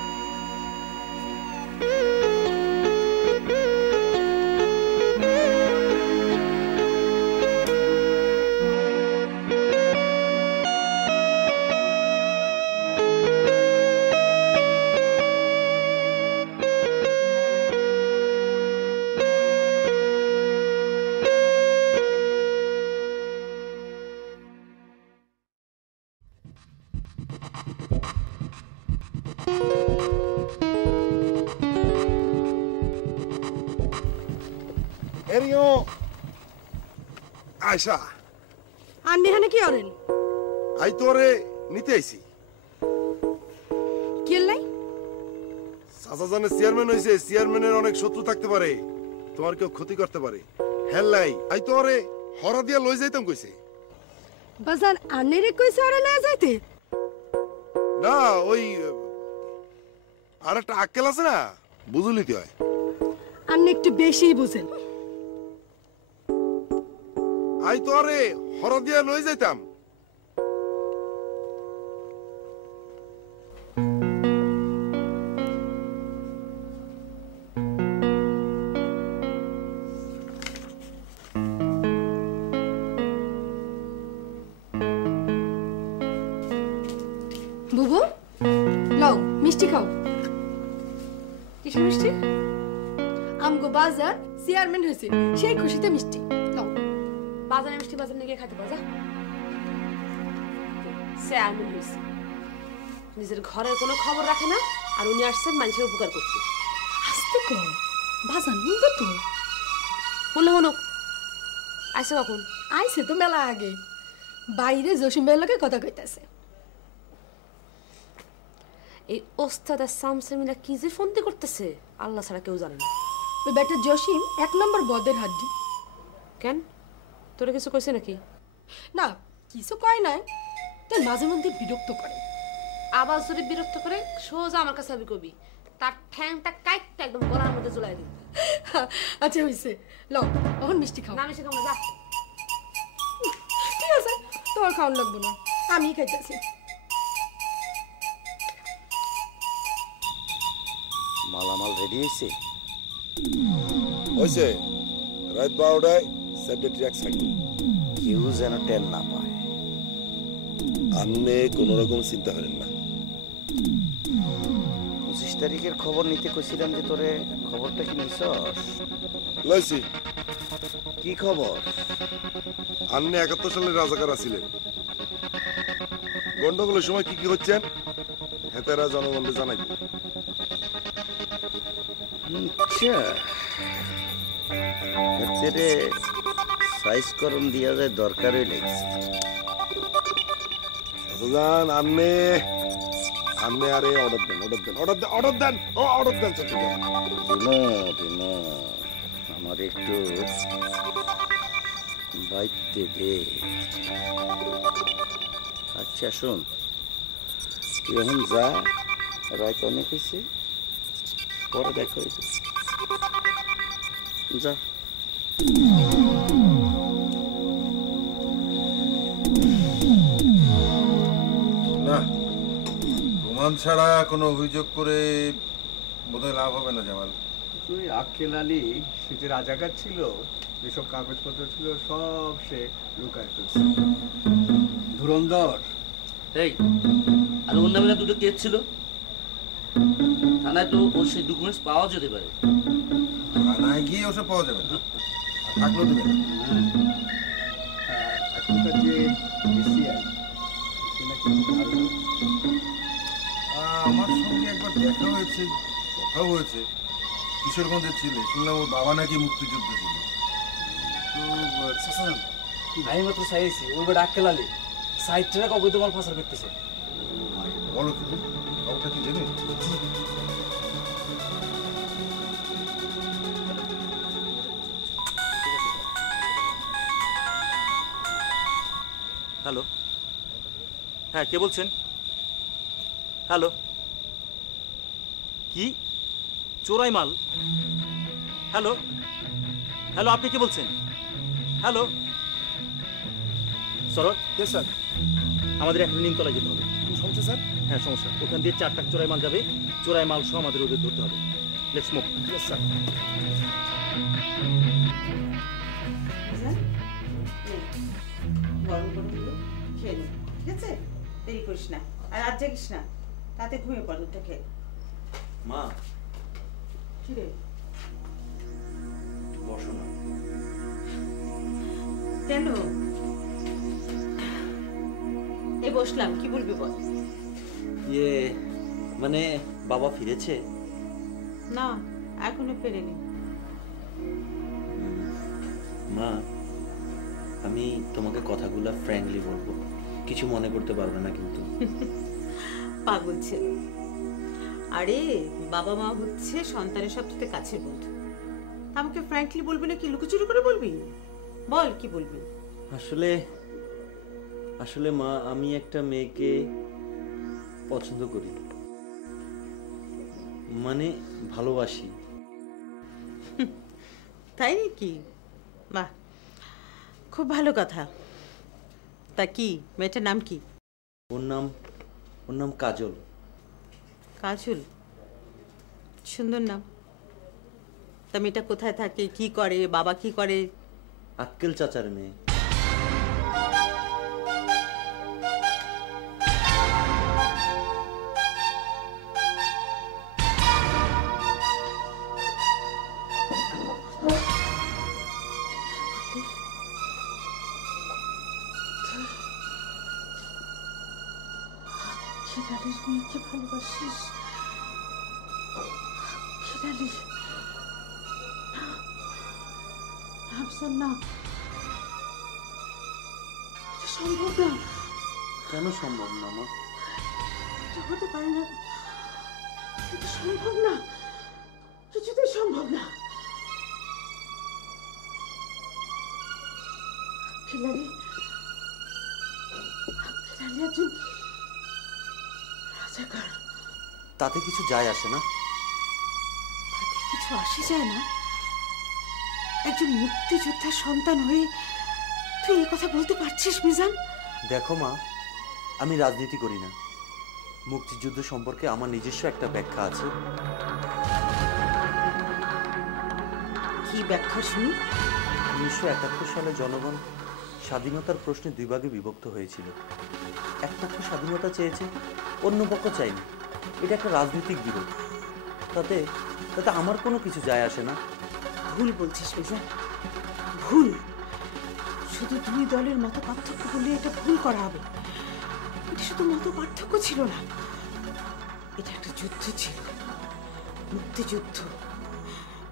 এরিও আয়শা, আন্নি এখানে কি করেন? আই তোরে নিতে আইছি। কি লাই? চাচা জানে চেয়ারম্যান হইছে, চেয়ারম্যানের অনেক শত্রু থাকতে পারে, তোমার কেউ ক্ষতি করতে পারে। হেল্লাই আই তোরে হরা দিয়া লই যাইতাম কইছে। বাজার আন্নিরে কইছে আরে না যাইতে? না ওই আর একটা আক্কেল আছে না, বুঝলি তুই? হয় আন্নি একটু বেশিই বুঝেন। আই তোরে হরা দিয়া লই যাইতাম। বুবু লও মিষ্টি খাও। কিসের মিষ্টি? আমগো বাজার চেয়ারম্যান হয়েছে, সেই খুশিতে মিষ্টি লও। বাজারে মিষ্টি বাজার নিয়ে গিয়ে খাইতে পারো, যা। চেয়ারম্যান হয়েছে, নিজের ঘরের কোনো খবর রাখে না, আর উনি আসছেন মানুষের উপকার করতে। আস্তে কো বাজার নিবে তো। হলো হলো, আইসে কখন? আইছে তো মেলা আগে, বাইরে জসিম ভাইয়ের লগে কথা কইতাছে। এই ওস্তাদ আর সামসামিনা কি যে ফন্দি করতেছে আল্লাহ ছাড়া কেউ জানে না। ওই বেটা জসিম 1 নম্বর বদের হাড্ডি। কেন, তোরা কিছু কইছে নাকি? না কিছু কয় নাই, তার মাঝে মধ্যে বিরক্ত করে। আবার যদি বিরক্ত করে সোজা আমার কাছে আবি কবি, তার ঠ্যাংটা কাইটটা একদম গলার মধ্যে ঝুলাই দিবি। আচ্ছা হইছে, লও এখন মিষ্টি খাও। না মিষ্টি খাও না, যা। ঠিক আছে, তোমার খাওয়ান লাগবো না, আমি খাইতেছি। মালামাল রেডি হয়েছে? হইছে, রাত 12টায় সেক্রেটারি এক সাইড। কেউ যেন টেন না পায়। আপনি কোনো রকম চিন্তা করেন না। 25 তারিখের খবর নিতে কইছিলাম যে তোরে, খবরটা কি নিছস? লইছি। কি খবর? আপনি 71 সালের রাজাকার আছিলেন। গন্ডগোলের সময় কি কি হচ্ছেন হেতারা জনগণকে জানাইব। আচ্ছা, এতে সাইজ করণ দিয়া যায় দরকারই লাগছে। সুজান আপনি আরে অর্ডার দেন, দিনো আমার একটু বাইতে দে। আচ্ছা শোন, তুই এখন যা, রাত অনেক হয়েছে, পরে দেখা হইবে, যা। না, প্রমাণ ছাড়া কোনো অভিযোগ করে বোধহয় লাভ হবে না জামাল। তুই আক্কেল আলী সে যে রাজাকার ছিল, যেসব কাগজপত্র ছিল সব সে লুকায় ফেলছে। ধুরন্ধর। এই আর ওর নামে দুটো কেস ছিল, থানায় তো ওর সেই ডকুমেন্টস পাওয়া যেতে পারে। থানায় গিয়ে ওসব পাওয়া যাবে না, থাকলেও দেবে না। এখনকার যে আমার সঙ্গে একবার দেখা হয়েছে, কথাও হয়েছে। কিশোরগঞ্জের ছেলে, শুনলাম ওর বাবা নাকি মুক্তিযুদ্ধ ছিল। আমি মাত্র চাইছি ওই বেটা আক্কেল আলী সাইটটা অবৈধ মাল পাচার করতেছে। বলো কি খবরটা কি দেবে? হ্যালো, হ্যাঁ কে বলছেন? হ্যালো, কি চোরাই মাল? হ্যালো হ্যালো, আপনি কে বলছেন? হ্যালো সরোজ। স্যার, আমাদের এখন নিমতলায় যেতে হবে। সমস্যা স্যার? হ্যাঁ সমস্যা, ওখান দিয়ে 4 ট্রাক চোরাই মাল যাবে, চোরাই মাল সহ আমাদের ওদের ধরতে হবে। Let's move. Yes sir. গরম গরম গুলো খেয়ে নে, ঠিক আছে? দেরি করিস না, আর রাত জাগিস না, তাতে ঘুমিয়ে পড়, দুধটা খেয়ে। মা কি রে? বসো না। কেন? এই বসলাম, কি বলবি বল। ইয়ে মানে বাবা ফিরেছে? না, এখনো ফেরেনি। মা আমি তোমাকে কথাগুলো ফ্র্যাঙ্কলি বলবো, কিছু মনে করতে পারবে না কিন্তু। পাগল ছেলে। আরে বাবা মা হচ্ছে সন্তানের সবথেকে কাছের বন্ধু। আমাকে ফ্র্যাঙ্কলি বলবি না কি লুকোচুরি করে বলবি? বল কি বলবি। আসলে আসলে মা আমি একটা মেয়েকে পছন্দ করি, মানে ভালোবাসি। তাই নাকি? বাহ, খুব ভালো কথা। তা কি মেয়েটার নাম কি? ওর নাম কাজল। কাজল? সুন্দর নাম। তা মেয়েটা কোথায় থাকে, কি করে, বাবা কি করে? আক্কেল চাচার মেয়ে। খিলালির মেয়েকে ভালোবাসিস? খিলালি? ভাবছেন না, এটা সম্ভব না। কেন সম্ভব না মা? এটা হতে পারে না, এটা সম্ভব না, কিছুতেই সম্ভব না। খিলালি একজন রাজাকার। তাতে কিছু যায় আসে না। তাতে কিছু আসে যায় না? একজন মুক্তিযোদ্ধার সন্তান হয়ে তুই এই কথা বলতে পারছিস মিজান? দেখো মা, আমি রাজনীতি করি না, মুক্তিযুদ্ধ সম্পর্কে আমার নিজস্ব একটা ব্যাখ্যা আছে। কি ব্যাখ্যা শুনি? 1971 সালে জনগণ স্বাধীনতার প্রশ্নে 2 ভাগে বিভক্ত হয়েছিল। এক পক্ষ স্বাধীনতা চেয়েছে, অন্য পক্ষ চাইনি। এটা একটা রাজনৈতিক বিরোধ। তাতে তাতে আমার কোনো কিছু যায় আসে না। ভুল বলছিস মিজান, ভুল। শুধু দুই দলের মত পার্থক্য বলে এটা ভুল করা হবে। এটা শুধু মত পার্থক্য ছিল না, এটা একটা যুদ্ধ ছিল, মুক্তিযুদ্ধ।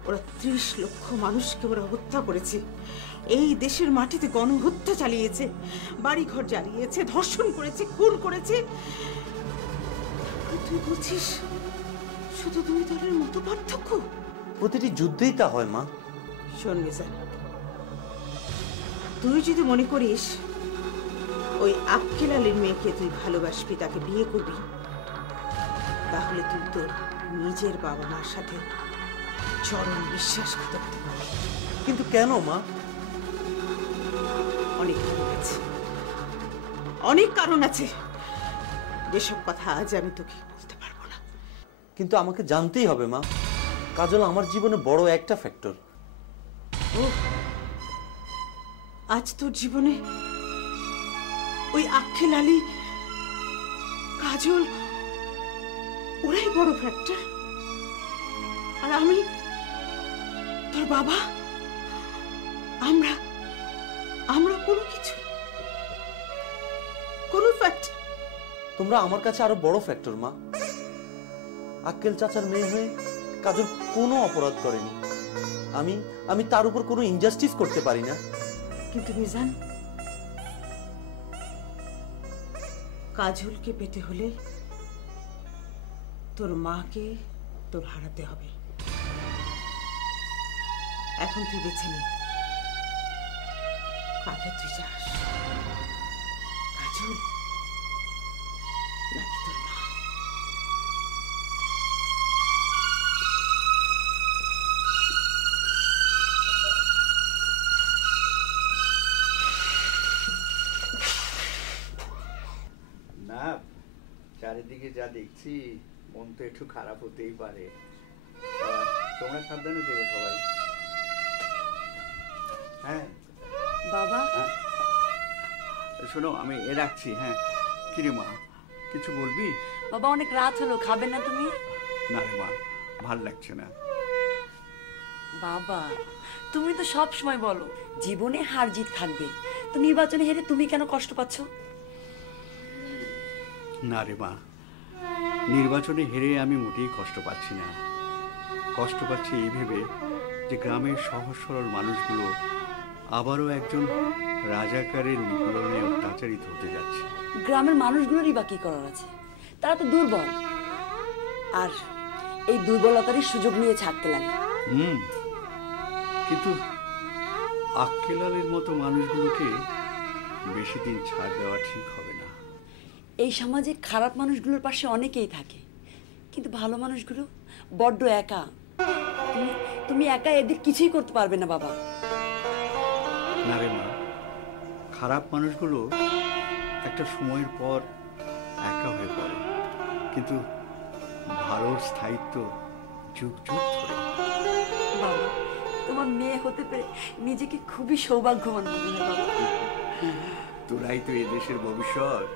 ওরা 30 লক্ষ মানুষকে ওরা হত্যা করেছে। এই দেশের মাটিতে গণহত্যা চালিয়েছে, বাড়িঘর জ্বালিয়েছে, ধর্ষণ করেছে, খুন করেছে। তুই বলছিস শুধু দুই দলের মত পার্থক্য? প্রতিটি যুদ্ধেই তা হয় মা। শোন মিজান, তুই যদি মনে করিস ওই আক্কেল আলীর মেয়েকে তুই ভালোবাসবি, তাকে বিয়ে করবি, তাহলে তুই তোর নিজের বাবা মার সাথে চরম বিশ্বাসঘাতক করতে পারবি। কিন্তু কেন মা? অনেক কারণ আছে, অনেক কারণ আছে, যেসব কথা আজ আমি তোকে বলতে পারবো না। কিন্তু আমাকে জানতেই হবে মা। কাজল আমার জীবনে বড় একটা ফ্যাক্টর। ও, আজ তোর জীবনে ওই আক্কেল আলী, কাজল, ওরাই বড় ফ্যাক্টর। আর আমি, তোর বাবা, আমরা আমরা কোনো কিছু, কোনো ফ্যাক্টর। তোমরা আমার কাছে আরো বড় ফ্যাক্টর মা। আক্কেল চাচার মেয়ে হয়ে কাজল কোনো অপরাধ করেনি। আমি তার উপর কোনো ইনজাস্টিস করতে পারি না। কিন্তু মিজান, কাজলকে পেতে হলে তোর মাকে তোর হারাতে হবে। এখন তুই বেছে নে কাকে তুই চাস, কাজল নাকি তোর মা। না, চারিদিকে যা দেখছি মন তো একটু খারাপ হতেই পারে। তোমরা সাবধানে থেকো সবাই। হ্যাঁ বাবা, শোনো, আমি রাখছি। হ্যাঁ, কিরে মা, কিছু বলবি? বাবা অনেক রাত হলো, খাবে না তুমি? না রে মা, ভাল লাগছে না। বাবা তুমি তো সব সময় বলো জীবনে হার জিত থাকবে, তো নির্বাচনে হেরে তুমি কেন কষ্ট পাচ্ছ? না রে মা, নির্বাচনে হেরে আমি মোটেই কষ্ট পাচ্ছি না। কষ্ট পাচ্ছি এই ভেবে যে গ্রামের সহজ সরল মানুষগুলো আবারও একজন রাজাকারের নিপীড়নে অত্যাচারিত হতে যাচ্ছে। গ্রামের মানুষগুলোরই বা কি করার আছে? তারা তো দুর্বল, আর এই দুর্বলতারই সুযোগ নিয়েছে আক্কেল আলী। কিন্তু আক্কেল আলীর মতো মানুষগুলোকে বেশি দিন ছাড় দেওয়া ঠিক হবে না। এই সমাজে খারাপ মানুষগুলোর পাশে অনেকেই থাকে, কিন্তু ভালো মানুষগুলো বড্ড একা। তুমি একা এদের কিছুই করতে পারবে না বাবা। না রে মা, খারাপ মানুষগুলো একটা সময়ের পর একা হয়ে পড়ে, কিন্তু ভালোর স্থায়িত্ব যুগ যুগ ধরে। বাবা তোমার মেয়ে হতে পেরে নিজেকে খুবই সৌভাগ্যবান মনে হয় বাবা। তোরাই তো এই দেশের ভবিষ্যৎ,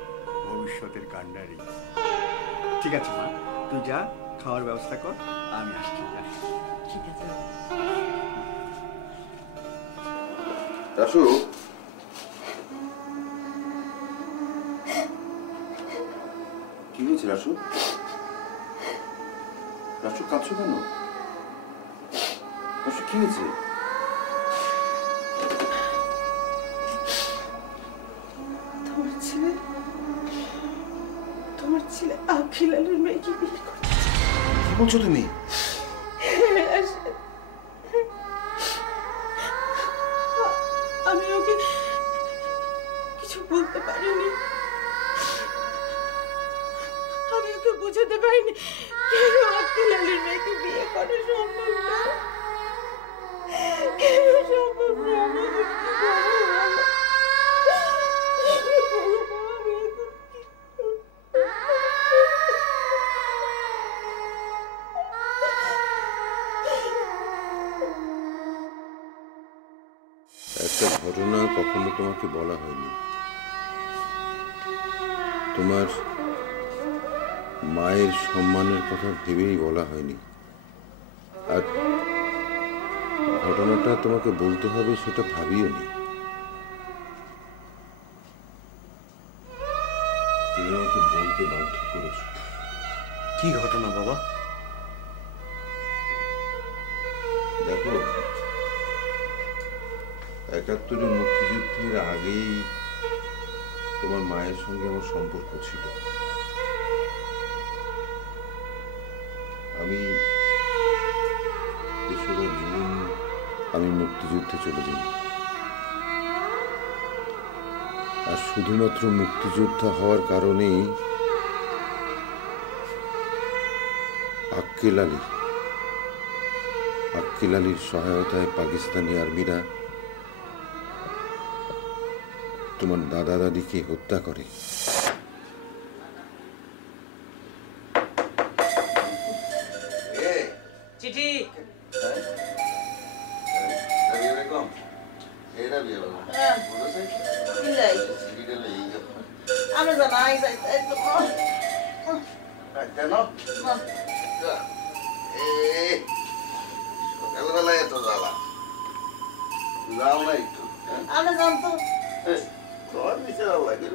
ভবিষ্যতের কাণ্ডারি। ঠিক আছে মা, তুই যা, খাওয়ার ব্যবস্থা কর, আমি আসছি। ঠিক আছে রাসু, কি হয়েছে রাসু? রাসু কাঁদছো কেন? রাসু কি হয়েছে? তোমার ছেলে আক্কেল আলীর মেয়েকে বিয়ে করছে। কি বলছো তুমি? আমি ওকে কিছু বলতে পারিনি, আমি ওকে বুঝাতে পারিনি কেন আক্কেল আলীর মেয়েকে বিয়ে করা সম্ভব না, কেন সম্ভব না। একটা ঘটনা কখনো তোমাকে বলা হয়নি, তোমার মায়ের সম্মানের কথা ভেবেই বলা হয়নি। আর ঘটনাটা তোমাকে বলতে হবে সেটা ভাবিও নি। তুমি আমাকে বলতে বাধ্য করেছো। কি ঘটনা বাবা? দেখো, ৭১ মুক্তিযুদ্ধের আগেই তোমার মায়ের সঙ্গে আমার সম্পর্ক ছিল। আমি ৩রা জুন আমি মুক্তিযুদ্ধে চলে যাই। আর শুধুমাত্র মুক্তিযোদ্ধা হওয়ার কারণেই আক্কেল আলীর সহায়তায় পাকিস্তানি আর্মিরা তোমার দাদা দাদিকে হত্যা করে। চিঠি আমরা জানাই সকালবেলায় এত জ্বালা, যাও না একটু? আমরা জানতো তোমার নিচে যাও লাগে।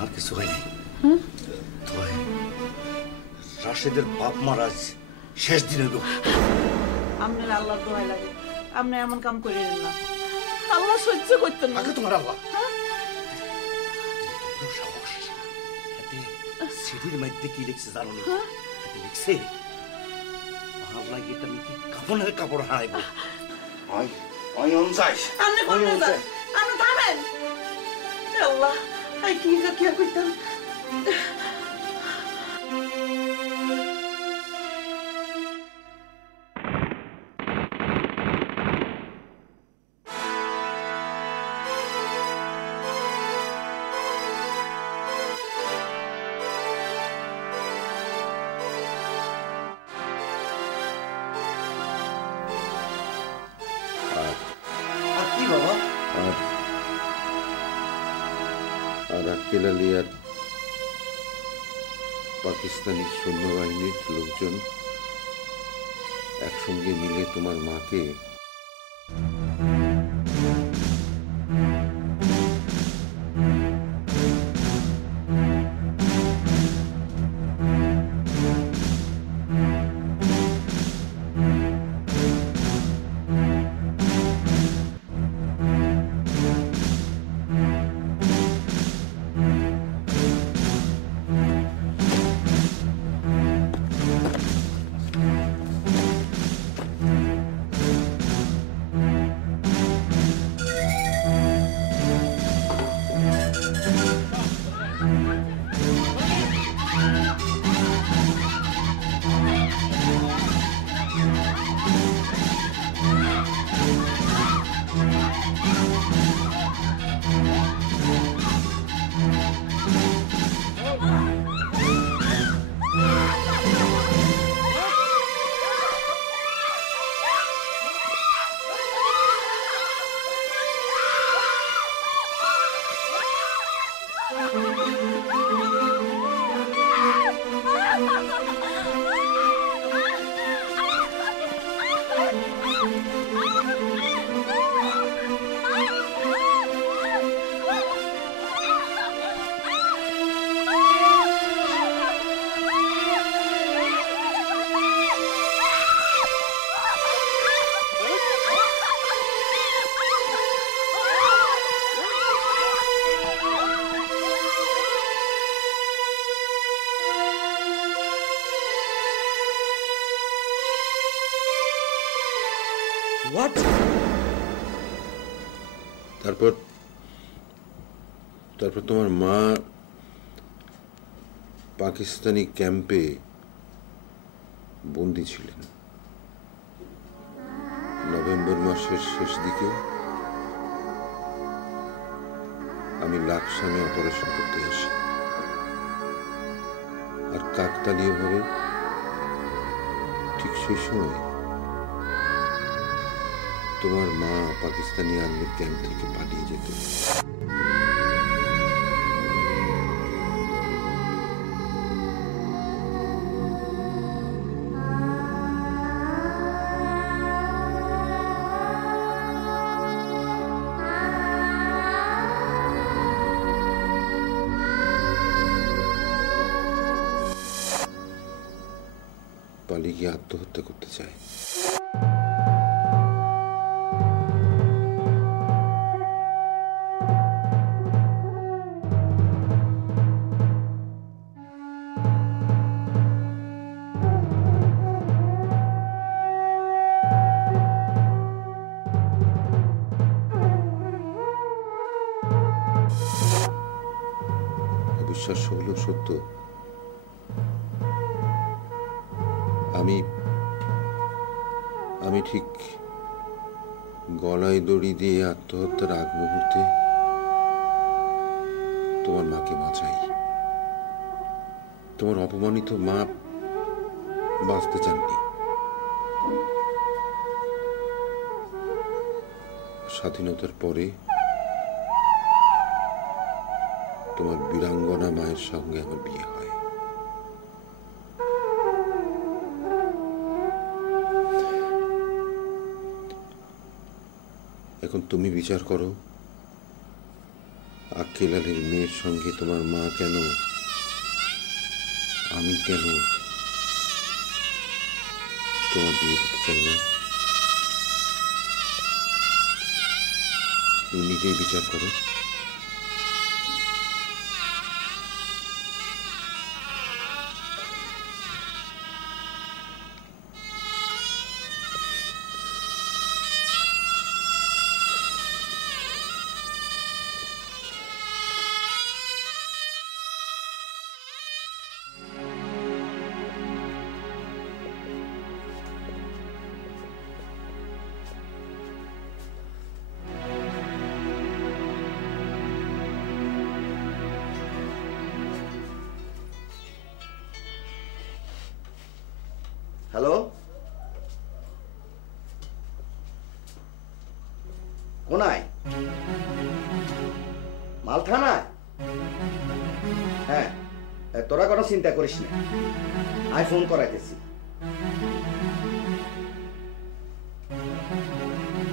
আর কিছু হয়নি। রাশেদের বাপ মারাজ শেষ দিন হইল। আপনার আল্লাহ দোহাই লাগে, আপনি এমন কাম করিলেন না। আল্লাহ সহ্য করতেন না। আগে তোমার আল্লাহ সিঁড়ির মধ্যে কি লিখছে জানো? লিখছে আল্লাহ এটা নাকি কাপড়ের কাপড় হারাইব। আপনি কোথায় যান? আপনি থামেন। আল্লাহ কি করতেন? আর আক্কেল আলী আর পাকিস্তানি সৈন্যবাহিনীর লোকজন একসঙ্গে মিলে তোমার মাকে What? তারপর তোমার মা পাকিস্তানি ক্যাম্পে বন্দী ছিলেন। নভেম্বর মাসের শেষ দিকে আমি লাকসামে অপারেশন করতে আসি, আর কাকতালীয়ভাবে ঠিক সেই সময় তোমার মা পাকিস্তানি আর্মির ক্যাম্প থেকে পালিয়ে যেত। পালিয়ে গিয়ে আত্মহত্যা করতে চায়। অবিশ্বাস্য হলেও সত্য, আমি ঠিক গলায় দড়ি দিয়ে আত্মহত্যার আগ মুহূর্তে তোমার মাকে বাঁচাই। তোমার অপমানিত মা বাঁচতে চাননি। স্বাধীনতার পরে তোমার বীরাঙ্গনা মায়ের সঙ্গে আমার বিয়ে হয়। এখন তুমি বিচার করো, আক্কেল আলীর মেয়ের সঙ্গে তোমার মা কেন, আমি কেন তোমার বিয়ে দিতে চাই না? তুমি নিজেই বিচার করো। হ্যালো, কোনায়? মালথানায়? হ্যাঁ, তোরা কোনো চিন্তা করিস না, আমি ফোন করাইতেছি।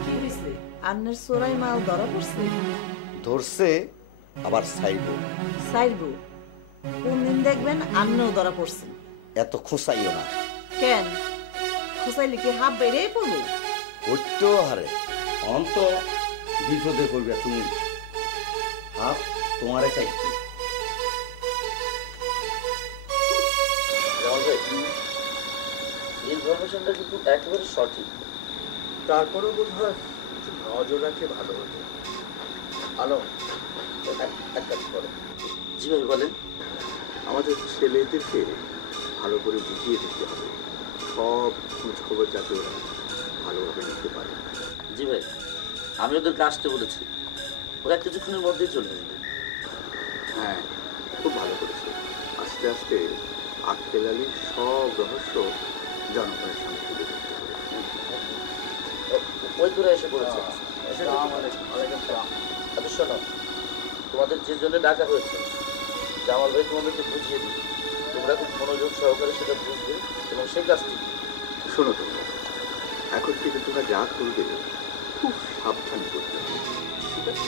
কি হয়েছে? আন্নের চোরাই মাল ধরা পড়ছে? ধরছে, আবার সাইবো। সাইবো? কোন দিন দেখবেন আন্নেও ধরা পড়ছে? এত খোঁচাইও না। কেন খোঁচাইলে কি হাত বেড়ে পড়বো? করতেও হারে অন্ত বিপদে পড়বে তুমি। হাত তোমারে চাইছি। ইনফরমেশনটা কিন্তু একেবারে সঠিক, তারপরেও বোধ হয় নজর রাখলে ভালো হতো। আলো, এক কাজ করো। জি ভাই বলেন। আমাদের ছেলেদেরকে ভালো করে বুঝিয়ে দিতে হবে, সব খোঁজ খবর যাতে ওরা ভালোভাবে নিতে পারে। জি ভাই, আমি ওদেরকে আসতে বলেছি, ওরা কিছুক্ষণের মধ্যেই চলে যাবে। হ্যাঁ, খুব ভালো করেছে। আস্তে আস্তে আক্কেল আলীর সব রহস্য জনগণের সামনে তুলে ধরতে হবে। ওই দূরে এসে পড়েছে। আচ্ছা শোনো, তোমাদের যে জন্য ডাকা হয়েছে জামাল ভাই তোমাদেরকে বুঝিয়ে দিবে, তোমরা খুব মনোযোগ সহকারে সেটা বুঝবে এবং সেই কাজটি। শোনো তোমরা, এখন থেকে তোমরা যা করবে খুব সাবধান করতে হবে, ঠিক আছে?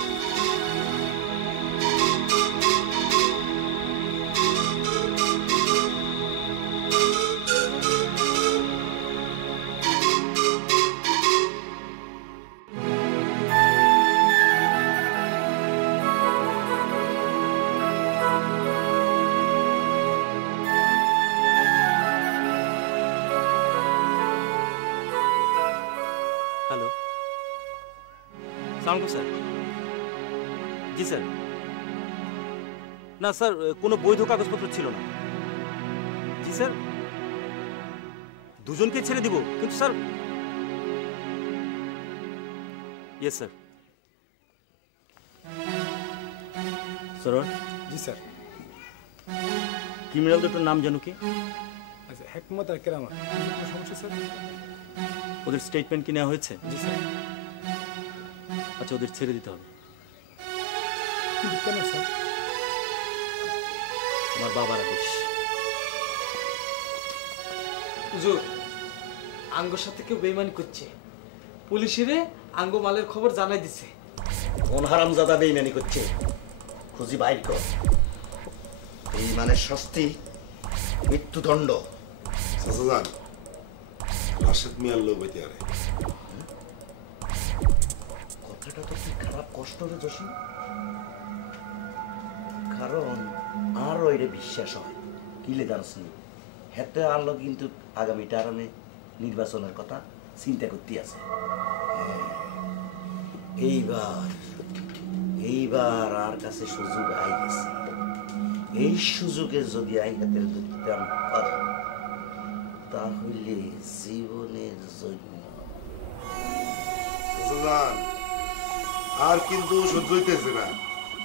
হ্যালো, সালাম স্যার। জি স্যার। না স্যার, কোনো বৈধ কাগজপত্র ছিল না। জি স্যার, দুজনকে ছেড়ে দিব, কিন্তু স্যার। Yes sir. স্যার। জি স্যার। ক্রিমিনাল দুটোর নাম জানো কি? আচ্ছা, হেকমত আর কেরামত। কোনো সমস্যা স্যার? ওদের স্টেটমেন্ট কি নেওয়া হয়েছে? জি স্যার। আচ্ছা, ওদের ছেড়ে দিতে হবে। কেন স্যার? আমার বাবার আদেশ। হুজুর, আঙ্গর সাথে কেউ বেইমানি করছে। পুলিশেরে আঙ্গ মালের খবর জানাই দিছে। কোন হারামজাদা বেইমানি করছে? খুঁজি বাইর কর। বেইমানের শাস্তি মৃত্যুদণ্ড। চাচাজান, রাশেদ মিয়ার লোক হইতে আরে। কথাটা তো কি খারাপ কষ্ট রে জসিম? কারণ আর ওইরে বিশ্বাস হয় কিলে জানস নি হেতে আনলো, কিন্তু আগামী টার্মে নির্বাচনের কথা চিন্তা করতে আছে। এইবার আর কাছে সুযোগ আই গেছে। এই সুযোগে যদি আই হাতের ধরতাম পারে, তাহলে জীবনের জন্য। চাচাজান, আর কিন্তু সহ্য হইতেছে না।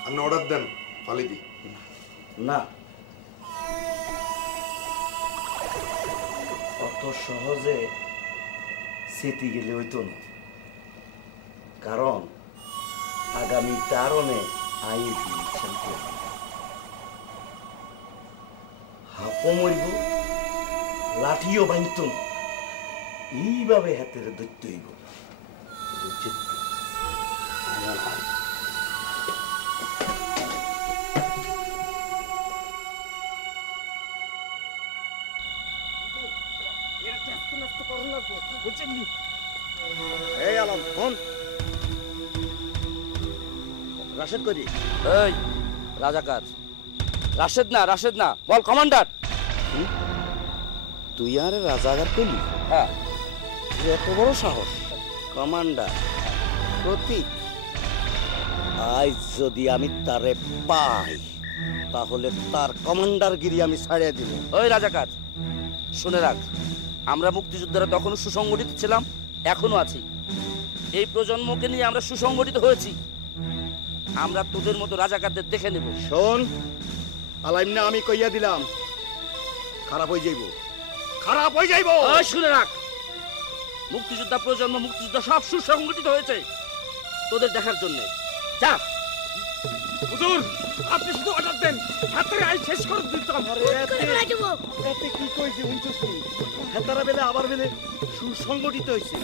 আপনি অর্ডার দেন, ফালি দি। না, অত সহজে সেটি গেলে হইতো না। কারণ আগামী টার্মে আইবি চ্যাম্পিয়ন। হাপও মরিব, লাঠিও বাঁধত না। এইভাবে হাতের দৈত্য হইব। এই আলম ফোন। রাশেদ করি। এই রাজাকার। রাশেদ না, রাশেদ না, বল কমান্ডার। তুই আর রাজাকার পেলি? হ্যাঁ। এত বড় সাহস? কমান্ডার প্রতীক, আজ যদি আমি তারে পাই, তাহলে তার কমান্ডারগিরি আমি ছাড়িয়ে দিব। ওই রাজাকার, শুনে রাখ, আমরা মুক্তিযোদ্ধারা তখনও সুসংগঠিত ছিলাম, এখনো আছি। এই প্রজন্মকে নিয়ে আমরা সুসংগঠিত হয়েছি। আমরা তোদের মতো রাজাকারদের দেখে নেব। শোন আলাইম না, আমি কইয়া দিলাম খারাপ হয়ে যাইব, খারাপ হয়ে যাইব। ওই শুনে রাখ, মুক্তিযোদ্ধা প্রজন্ম, মুক্তিযোদ্ধা সব সুসংগঠিত হয়েছে তোদের দেখার জন্য। যা। হুজুর, আপনি শুধু অর্ডার দেন, হাতে আই শেষ করে দিতাম। এতে কি কইছে শুনছস তুই? হেতারা বেলে আবার বেলে সুসংগঠিত হইছে।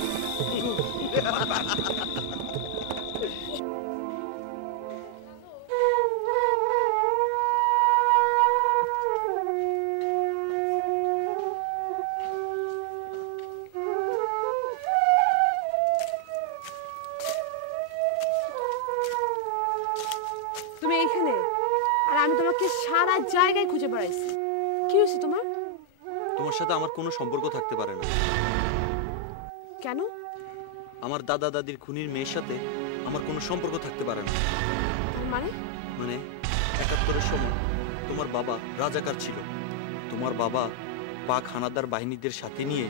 তুমি এখানে, আর আমি তোমাকে সারা জায়গায় খুঁজে বেড়াইছি। কি হয়েছে তোমার? তোমার সাথে আমার কোনো সম্পর্ক থাকতে পারে না। কেন? আমার দাদা দাদির খুনির মেয়ের সাথে আমার কোনো সম্পর্ক থাকতে পারে না। মানে? মানে ৭১-এর সময় তোমার বাবা রাজাকার ছিল। তোমার বাবা পাক হানাদার বাহিনীদের সাথে নিয়ে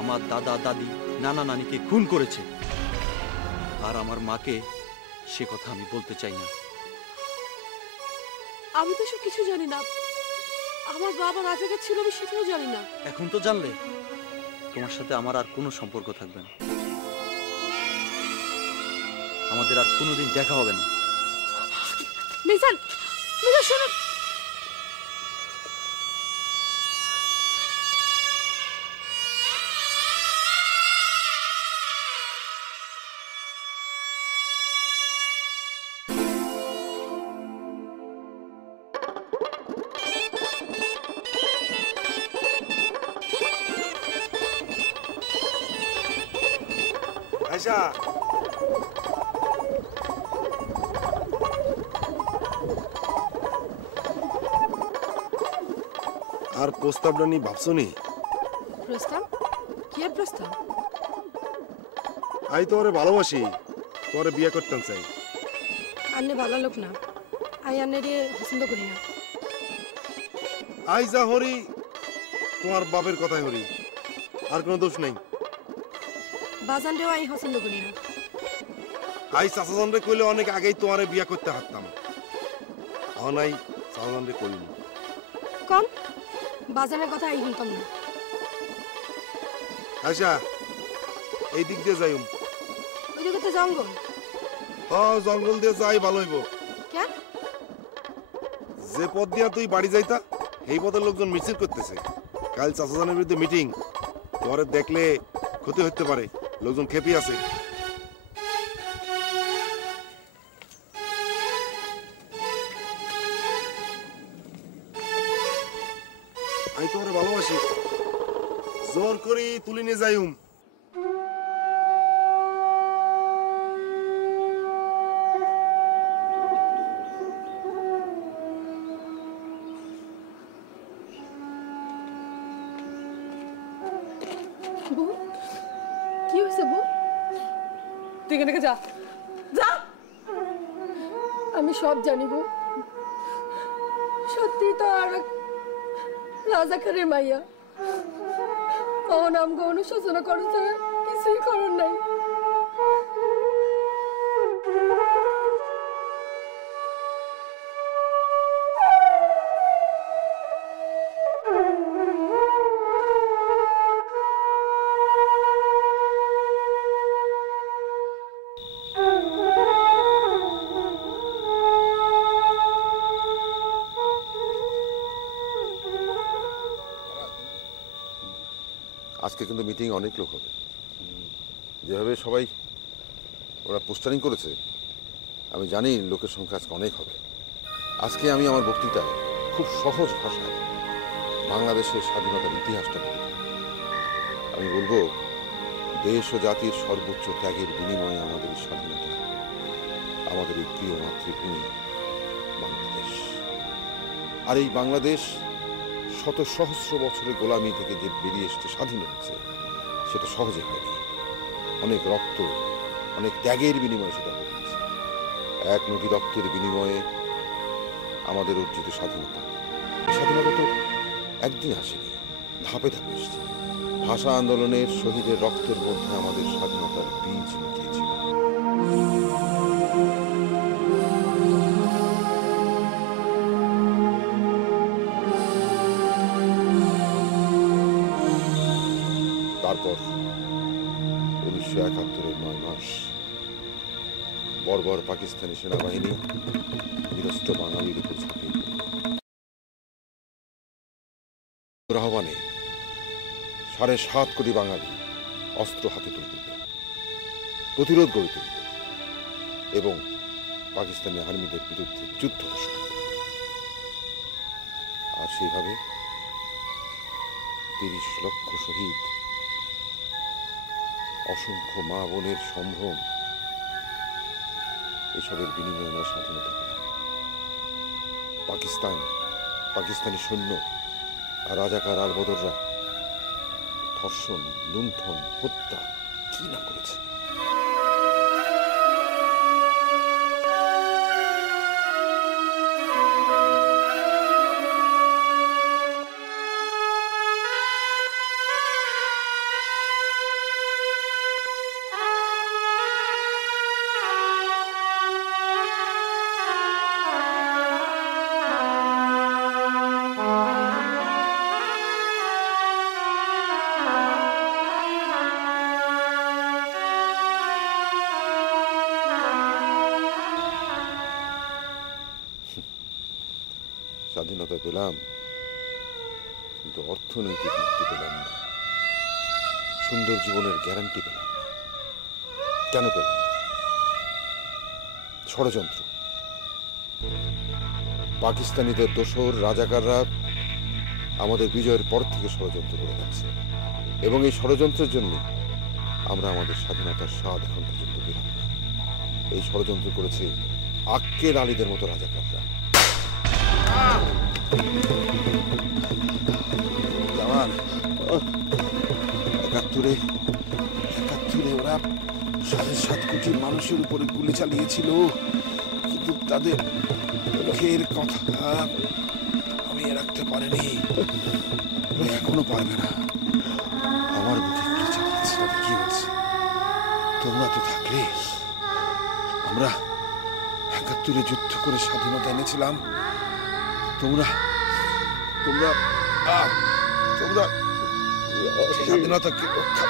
আমার দাদা দাদি নানা নানিকে খুন করেছে। আর আমার মাকে সে কথা আমি বলতে চাই না। আমি তো সব কিছু জানি না। আমার বাবা রাজাকার ছিল, আমি সেটাও জানি না। এখন তো জানলে। তোমার সাথে আমার আর কোনো সম্পর্ক থাকবে না। আমাদের আর কোনোদিন দেখা হবে না। মিজান, মিজান শোনো। আয়শা, আর প্রস্তাবটা নিয়ে ভাবছো নি? প্রস্তাব? কি এর প্রস্তাব? আমি তোরে ভালোবাসি, তোরে বিয়ে করতে চাই। আন্নে ভালো লোক না, আই আন্নে পছন্দ করি না। আই যা হরি তোমার বাপের কথাই হরি, আর কোনো দোষ নেই। বাজানরেও আই পছন্দ করি না। আই চাচাজনরে কইলে অনেক আগেই তোমারে বিয়া করতে পারতাম, এখন আই চাচাজনরে কইনি। কোন বাজানের কথা আই শুনতাম না। আচ্ছা এই দিক দিয়ে যাইম। ওই দিকে তো জঙ্গল। জঙ্গল দিয়ে যাই ভালো হইব। কেন? যে পথ দিয়া তুই বাড়ি যাইতা এই পথের লোকজন মিছিল করতেছে, কাল চাচাজনের বিরুদ্ধে মিটিং, তোমারে দেখলে ক্ষতি হতে পারে, লোকজন খেপি আছে। আমি তোমারে ভালোবাসি, জোর করি তুলি নিয়ে যাইম। কি হয়েছে বউ? তুই এখান থেকে যা যা। আমি সব জানিব, সত্যি তো আর রাজাকারের মাইয়া। ও নাম অনুশোচনা করছে, কিছুই করার নাই। আজকে কিন্তু মিটিং অনেক লোক হবে, যেভাবে সবাই ওরা পোস্টারিং করেছে আমি জানি লোকের সংখ্যা আজকে অনেক হবে। আজকে আমি আমার বক্তৃতায় খুব সহজ ভাষায় বাংলাদেশের স্বাধীনতার ইতিহাসটা বলব। আমি বলবো দেশ ও জাতির সর্বোচ্চ ত্যাগের বিনিময়ে আমাদের স্বাধীনতা, আমাদের এই প্রিয় মাতৃভূমি বাংলাদেশ। আর এই বাংলাদেশ শত সহস্র বছরের গোলামি থেকে যে বেরিয়ে এসছে, স্বাধীন হচ্ছে, সেটা সহজে হয়নি। অনেক রক্ত, অনেক ত্যাগের বিনিময়ে সেটা হয়েছে। এক নদী রক্তের বিনিময়ে আমাদের অর্জিত স্বাধীনতা। স্বাধীনতা তো একদিন আসেনি, ধাপে ধাপে এসছে। ভাষা আন্দোলনের শহীদের রক্তের মধ্যে আমাদের স্বাধীনতার বীজ লুকিয়েছিল। তারপর 1971-এর 9 মাস বর্বর পাকিস্তানি সেনাবাহিনী নিরস্ত্র বাঙালির উপর ঝাঁপিয়ে পড়ল। আহ্বানে 7.5 কোটি বাঙালি অস্ত্র হাতে তুলল, প্রতিরোধ গড়ে তুলল এবং পাকিস্তানি আর্মিদের বিরুদ্ধে যুদ্ধ ঘোষণা করল। আর সেইভাবে 30 লক্ষ শহীদ, অসংখ্য মা বোনের সম্ভ্রম, এসবের বিনিময়ে আমরা স্বাধীনতা পেলাম। পাকিস্তানি সৈন্য আর রাজাকার আর বদররা ধর্ষণ, লুণ্ঠন, হত্যা কি না করেছে। স্বাধীনতা পেলাম, কিন্তু অর্থনৈতিক মুক্তি পেলাম না, সুন্দর জীবনের গ্যারান্টি পেলাম না। কেন পেলাম না? ষড়যন্ত্র। পাকিস্তানিদের দোসর রাজাকাররা আমাদের বিজয়ের পর থেকে ষড়যন্ত্র করে যাচ্ছে, এবং এই ষড়যন্ত্রের জন্য আমরা আমাদের স্বাধীনতার স্বাদ এখন পর্যন্ত পেলাম না। এই ষড়যন্ত্র করেছে আক্কেল আলীদের মতো রাজাকাররা। জামাল, 71-এ ওরা 7.5 কোটি মানুষের উপরে গুলি চালিয়েছিল, কিন্তু কিন্তু তাদের মুখের কথা আমি রাখতে পারিনি, এখনো পারবে না। আমার বুকে গুলি চালিয়েছে, কি বলছে? তোমরা তো থাকলে, আমরা ৭১ যুদ্ধ করে স্বাধীনতা এনেছিলাম, তোমরা তোমরা তোমরা স্বাধীনতাকে রক্ষা